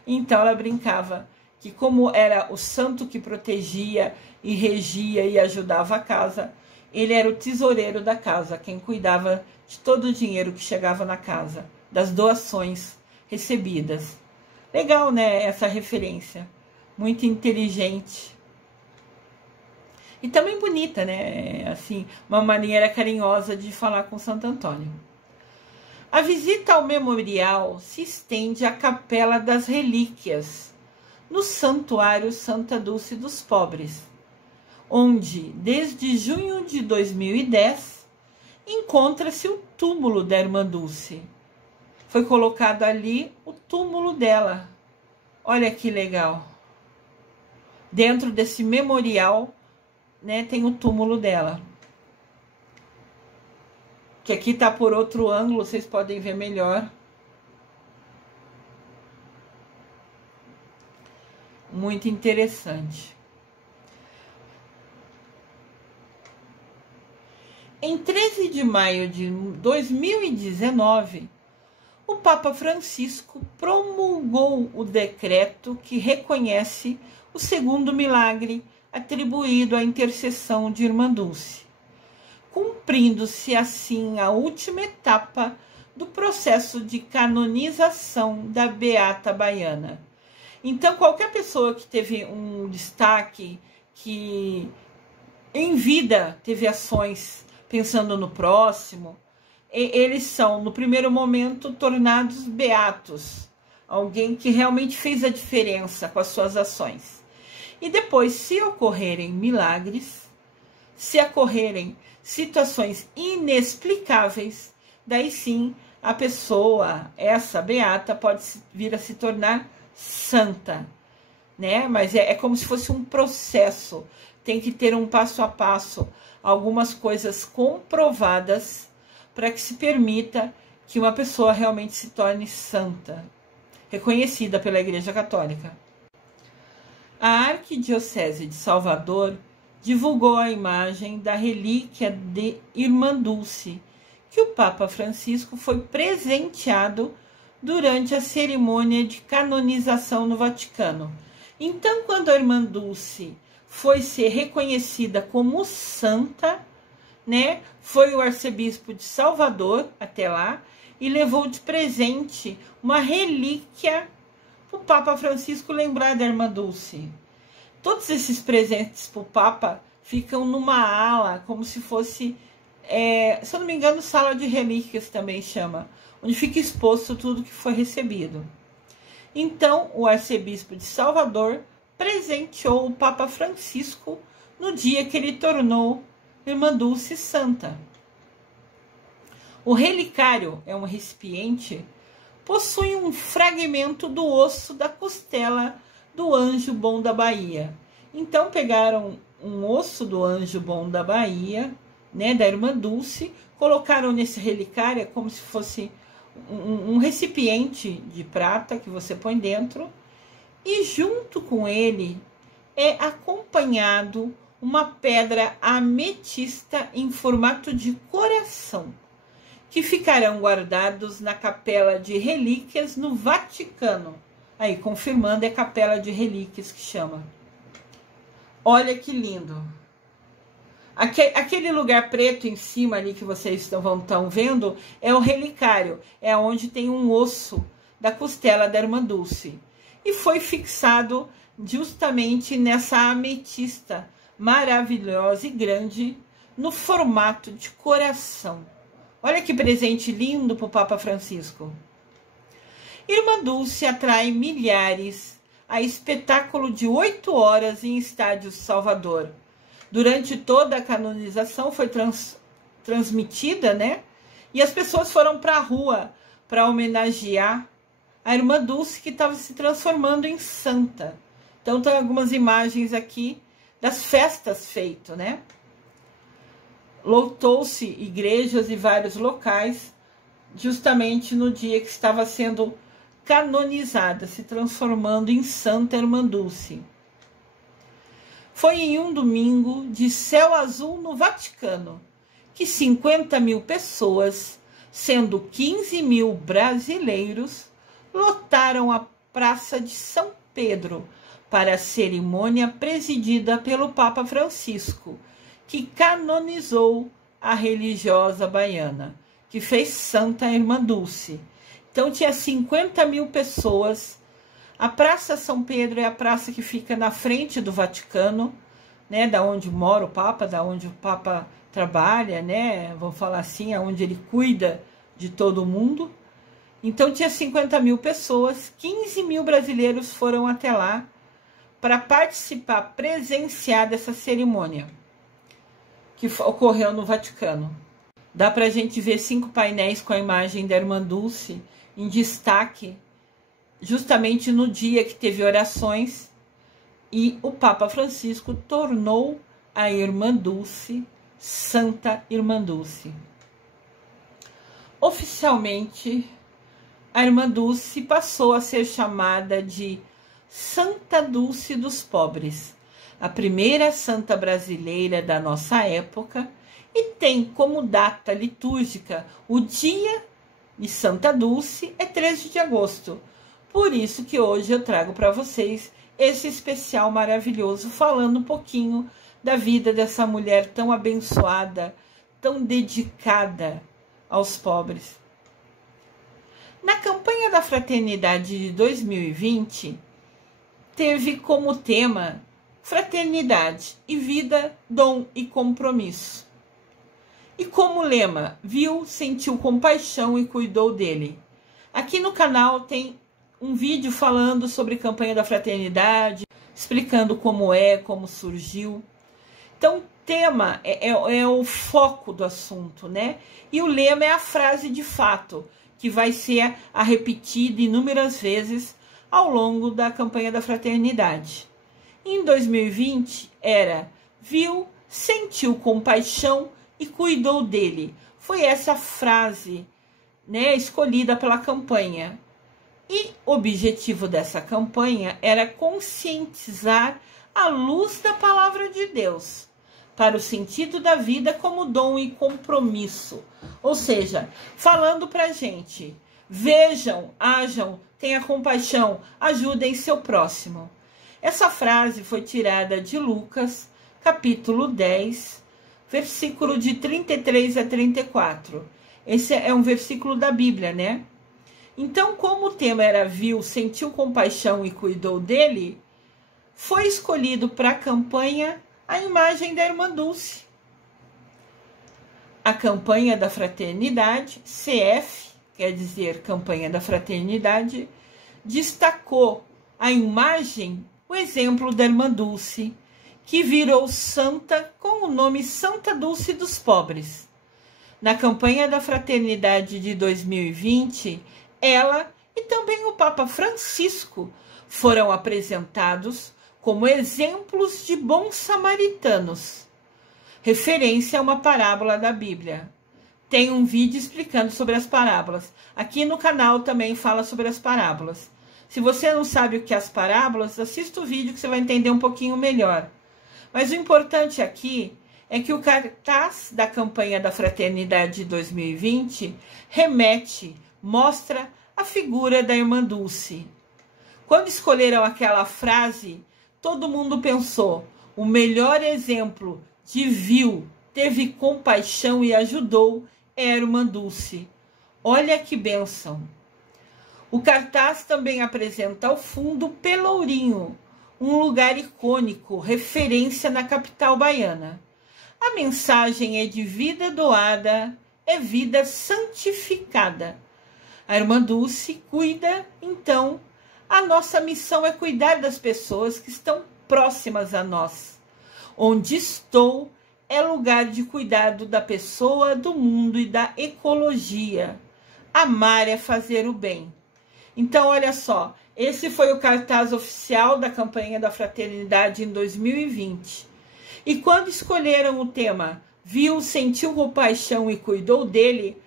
Então ela brincava que como era o santo que protegia e regia e ajudava a casa, ele era o tesoureiro da casa, quem cuidava de todo o dinheiro que chegava na casa, das doações recebidas. Legal, né, essa referência. Muito inteligente. E também bonita, né? Assim, uma maneira carinhosa de falar com Santo Antônio. A visita ao memorial se estende à Capela das Relíquias, no Santuário Santa Dulce dos Pobres, onde, desde junho de 2010, encontra-se o túmulo da irmã Dulce. Foi colocado ali o túmulo dela. Olha que legal. Dentro desse memorial, né, tem o túmulo dela. Que aqui tá por outro ângulo, vocês podem ver melhor. Muito interessante. Em 13 de maio de 2019, o Papa Francisco promulgou o decreto que reconhece o segundo milagre atribuído à intercessão de Irmã Dulce, cumprindo-se assim a última etapa do processo de canonização da Beata Baiana. Então, qualquer pessoa que teve um destaque, que em vida teve ações pensando no próximo, eles são, no primeiro momento, tornados beatos, alguém que realmente fez a diferença com as suas ações. E depois, se ocorrerem milagres, se ocorrerem situações inexplicáveis, daí sim a pessoa, essa beata, pode vir a se tornar santa, né? Mas é como se fosse um processo, tem que ter um passo a passo, algumas coisas comprovadas para que se permita que uma pessoa realmente se torne santa, reconhecida pela Igreja Católica. A Arquidiocese de Salvador divulgou a imagem da relíquia de Irmã Dulce, que o Papa Francisco foi presenteado durante a cerimônia de canonização no Vaticano. Então, quando a Irmã Dulce foi ser reconhecida como santa, né, foi o arcebispo de Salvador até lá e levou de presente uma relíquia para o Papa Francisco lembrar da Irmã Dulce. Todos esses presentes para o Papa ficam numa ala, como se fosse, se eu não me engano, sala de relíquias também chama, onde fica exposto tudo que foi recebido. Então, o arcebispo de Salvador presenteou o Papa Francisco no dia que ele tornou Irmã Dulce santa. O relicário é um recipiente, possui um fragmento do osso da costela do Anjo Bom da Bahia. Então pegaram um osso do Anjo Bom da Bahia, né, da Irmã Dulce, colocaram nesse relicário como se fosse um recipiente de prata que você põe dentro, e junto com ele é acompanhado uma pedra ametista em formato de coração, que ficarão guardados na Capela de Relíquias no Vaticano. Aí, confirmando, é Capela de Relíquias que chama. Olha que lindo. Aquele lugar preto em cima ali que vocês estão vendo é o relicário, é onde tem um osso da costela da Irmã Dulce. E foi fixado justamente nessa ametista maravilhosa e grande no formato de coração. Olha que presente lindo para o Papa Francisco. Irmã Dulce atrai milhares a espetáculo de 8 horas em Estádio Salvador. Durante toda a canonização foi transmitida, né? E as pessoas foram para a rua para homenagear a irmã Dulce, que estava se transformando em santa. Então tem algumas imagens aqui das festas feitas, né? Lotou-se igrejas e vários locais justamente no dia que estava sendo canonizada, se transformando em Santa Irmã Dulce. Foi em um domingo de céu azul no Vaticano que 50 mil pessoas, sendo 15 mil brasileiros, lotaram a Praça de São Pedro para a cerimônia presidida pelo Papa Francisco, que canonizou a religiosa baiana, que fez Santa Irmã Dulce. Então tinha 50 mil pessoas. A Praça São Pedro é a praça que fica na frente do Vaticano, né, da onde mora o Papa, da onde o Papa trabalha, né, vou falar assim, aonde ele cuida de todo mundo. Então tinha 50 mil pessoas, 15 mil brasileiros foram até lá para participar, presenciar dessa cerimônia que ocorreu no Vaticano. Dá para a gente ver 5 painéis com a imagem da Irmã Dulce em destaque, justamente no dia que teve orações, e o Papa Francisco tornou a Irmã Dulce Santa Irmã Dulce. Oficialmente, a Irmã Dulce passou a ser chamada de Santa Dulce dos Pobres, a primeira santa brasileira da nossa época, e tem como data litúrgica o dia de Santa Dulce, é 13 de agosto. Por isso que hoje eu trago para vocês esse especial maravilhoso, falando um pouquinho da vida dessa mulher tão abençoada, tão dedicada aos pobres. Na campanha da Fraternidade de 2020, teve como tema Fraternidade e Vida, Dom e Compromisso. E como lema, viu, sentiu compaixão e cuidou dele. Aqui no canal tem um vídeo falando sobre a campanha da Fraternidade, explicando como surgiu. Então, o tema é o foco do assunto, né? E o lema é a frase de fato, que vai ser repetida inúmeras vezes ao longo da campanha da Fraternidade. Em 2020 era, viu, sentiu compaixão e cuidou dele. Foi essa frase, né, escolhida pela campanha. E o objetivo dessa campanha era conscientizar a luz da palavra de Deus para o sentido da vida como dom e compromisso. Ou seja, falando para a gente, vejam, ajam, tenha compaixão, ajudem seu próximo. Essa frase foi tirada de Lucas, capítulo 10, versículo de 33 a 34. Esse é um versículo da Bíblia, né? Então, como o tema era viu, sentiu compaixão e cuidou dele, foi escolhido para a campanha a imagem da Irmã Dulce. A campanha da Fraternidade, CF, quer dizer Campanha da Fraternidade, destacou a imagem, o exemplo da Irmã Dulce, que virou santa com o nome Santa Dulce dos Pobres. Na campanha da Fraternidade de 2020, ela e também o Papa Francisco foram apresentados como exemplos de bons samaritanos, referência a uma parábola da Bíblia. Tem um vídeo explicando sobre as parábolas. Aqui no canal também fala sobre as parábolas. Se você não sabe o que é as parábolas, assista o vídeo que você vai entender um pouquinho melhor. Mas o importante aqui é que o cartaz da campanha da Fraternidade de 2020 mostra a figura da Irmã Dulce. Quando escolheram aquela frase, todo mundo pensou, o melhor exemplo de viu, teve compaixão e ajudou é a Irmã Dulce. Olha que bênção! O cartaz também apresenta ao fundo Pelourinho, um lugar icônico, referência na capital baiana. A mensagem é de vida doada, é vida santificada. A Irmã Dulce cuida, então, a nossa missão é cuidar das pessoas que estão próximas a nós. Onde estou é lugar de cuidado da pessoa, do mundo e da ecologia. Amar é fazer o bem. Então, olha só, esse foi o cartaz oficial da campanha da Fraternidade em 2020. E quando escolheram o tema Viu, sentiu compaixão e cuidou dele,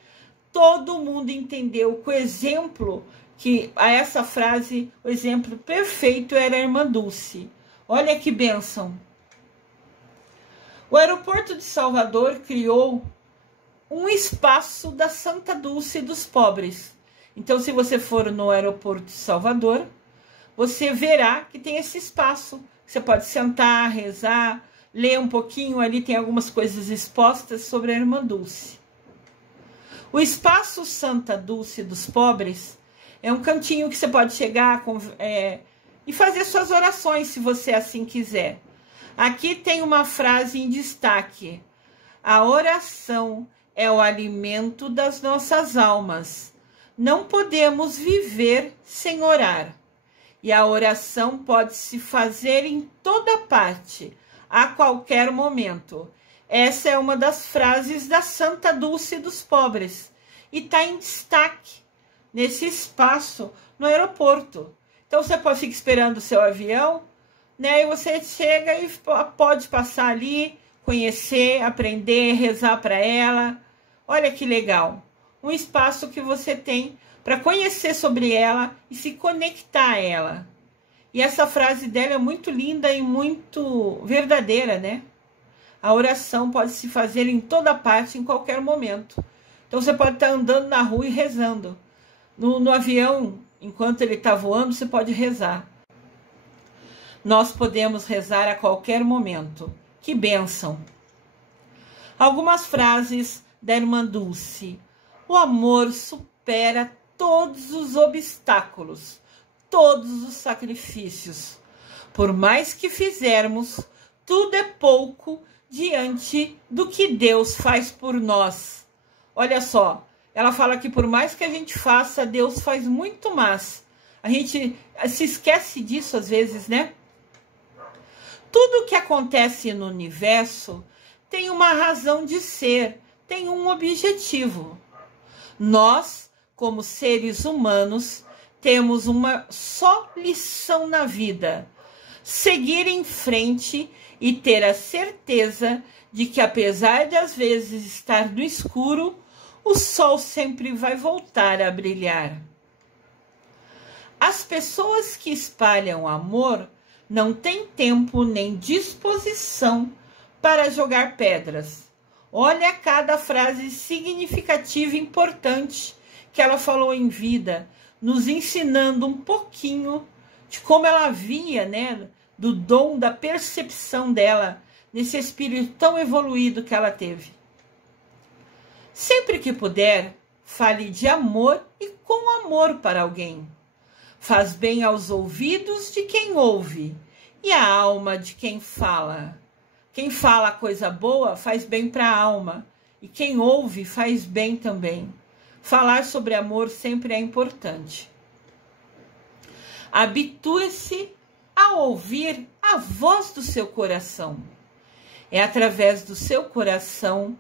todo mundo entendeu que o exemplo, que a essa frase, o exemplo perfeito era a irmã Dulce. Olha que bênção! O aeroporto de Salvador criou um espaço da Santa Dulce dos pobres. Então, se você for no aeroporto de Salvador, você verá que tem esse espaço. Você pode sentar, rezar, ler um pouquinho. Ali tem algumas coisas expostas sobre a irmã Dulce. O espaço Santa Dulce dos pobres é um cantinho que você pode chegar e fazer suas orações, se você assim quiser. Aqui tem uma frase em destaque: a oração é o alimento das nossas almas. Não podemos viver sem orar. E a oração pode se fazer em toda parte, a qualquer momento. Essa é uma das frases da Santa Dulce dos pobres. E está em destaque nesse espaço no aeroporto. Então você ficar esperando o seu avião, né? E você chega e pode passar ali, conhecer, aprender, rezar para ela. Olha que legal. Um espaço que você tem para conhecer sobre ela e se conectar a ela. E essa frase dela é muito linda e muito verdadeira, né? A oração pode se fazer em toda parte, em qualquer momento. Então você pode estar andando na rua e rezando. No avião, enquanto ele está voando, você pode rezar. Nós podemos rezar a qualquer momento. Que bênção! Algumas frases da irmã Dulce. O amor supera todos os obstáculos, todos os sacrifícios. Por mais que fizermos, tudo é pouco diante do que Deus faz por nós. Olha só, ela fala que por mais que a gente faça, Deus faz muito mais. A gente se esquece disso às vezes, né? Tudo que acontece no universo tem uma razão de ser, tem um objetivo. Nós, como seres humanos, temos uma só lição na vida: seguir em frente e ter a certeza de que, apesar de às vezes estar no escuro, o sol sempre vai voltar a brilhar. As pessoas que espalham amor não têm tempo nem disposição para jogar pedras. Olha cada frase significativa e importante que ela falou em vida, nos ensinando um pouquinho de como ela via, né, do dom da percepção dela, nesse espírito tão evoluído que ela teve. Sempre que puder, fale de amor e com amor para alguém. Faz bem aos ouvidos de quem ouve e à alma de quem fala. Quem fala coisa boa faz bem para a alma, e quem ouve faz bem também. Falar sobre amor sempre é importante. Habitue-se a ouvir a voz do seu coração. É através do seu coração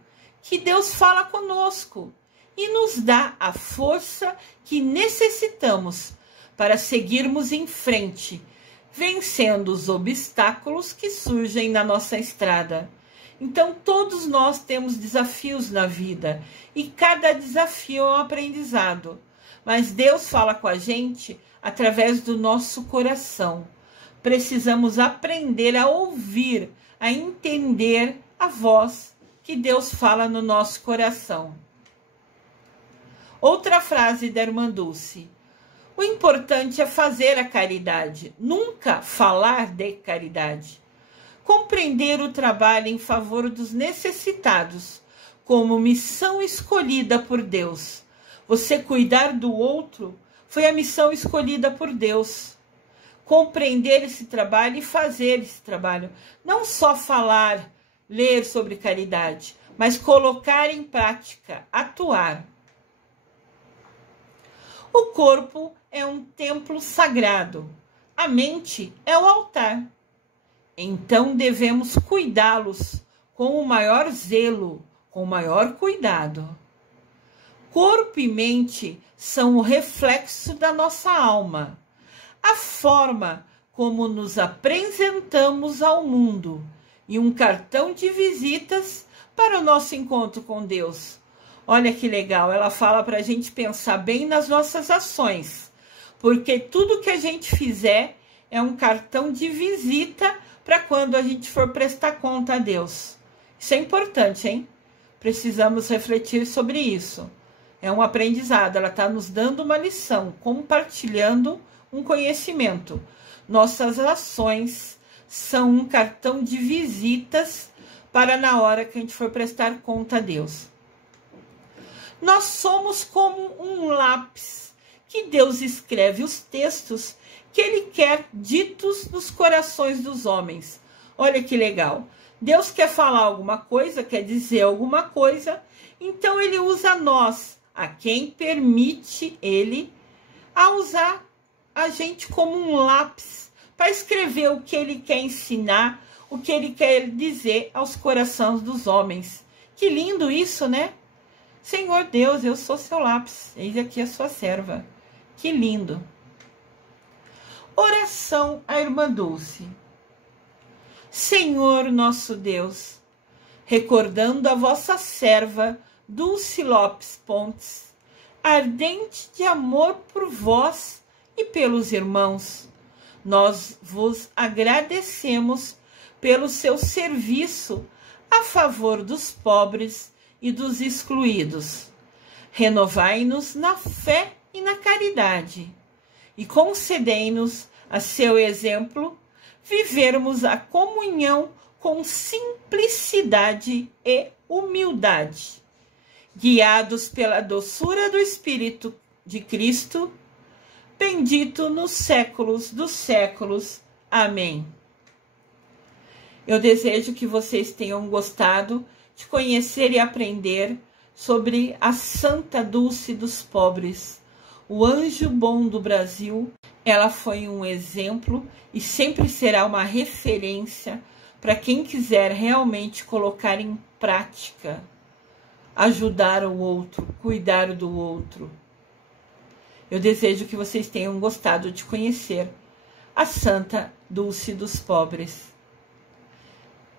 que Deus fala conosco e nos dá a força que necessitamos para seguirmos em frente, vencendo os obstáculos que surgem na nossa estrada. Então, todos nós temos desafios na vida e cada desafio é um aprendizado. Mas Deus fala com a gente através do nosso coração. Precisamos aprender a ouvir, a entender a voz que Deus fala no nosso coração. Outra frase da irmã Dulce. O importante é fazer a caridade, nunca falar de caridade. Compreender o trabalho em favor dos necessitados como missão escolhida por Deus. Você cuidar do outro foi a missão escolhida por Deus. Compreender esse trabalho e fazer esse trabalho. Não só falar, ler sobre caridade, mas colocar em prática, atuar. O corpo é um templo sagrado. A mente é o altar. Então devemos cuidá-los com o maior zelo, com o maior cuidado. Corpo e mente são o reflexo da nossa alma, a forma como nos apresentamos ao mundo e um cartão de visitas para o nosso encontro com Deus. Olha que legal, ela fala para a gente pensar bem nas nossas ações, porque tudo que a gente fizer é um cartão de visita para quando a gente for prestar conta a Deus. Isso é importante, hein? Precisamos refletir sobre isso. É um aprendizado, ela está nos dando uma lição, compartilhando um conhecimento. Nossas ações são um cartão de visitas para na hora que a gente for prestar conta a Deus. Nós somos como um lápis que Deus escreve os textos que Ele quer ditos nos corações dos homens. Olha que legal. Deus quer falar alguma coisa, quer dizer alguma coisa, então Ele usa nós, a quem permite Ele, a usar a gente como um lápis para escrever o que Ele quer ensinar, o que Ele quer dizer aos corações dos homens. Que lindo isso, né? Senhor Deus, eu sou seu lápis, eis aqui a sua serva. Que lindo. Oração à irmã Dulce. Senhor nosso Deus, recordando a vossa serva Dulce Lopes Pontes, ardente de amor por vós e pelos irmãos, nós vos agradecemos pelo seu serviço a favor dos pobres e dos excluídos. Renovai-nos na fé e na caridade, e concedei-nos, a seu exemplo, vivermos a comunhão com simplicidade e humildade, guiados pela doçura do Espírito de Cristo, bendito nos séculos dos séculos. Amém. Eu desejo que vocês tenham gostado de conhecer e aprender sobre a Santa Dulce dos Pobres, o anjo bom do Brasil. Ela foi um exemplo e sempre será uma referência para quem quiser realmente colocar em prática, ajudar o outro, cuidar do outro. Eu desejo que vocês tenham gostado de conhecer a Santa Dulce dos Pobres.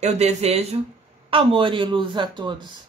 Eu desejo amor e luz a todos.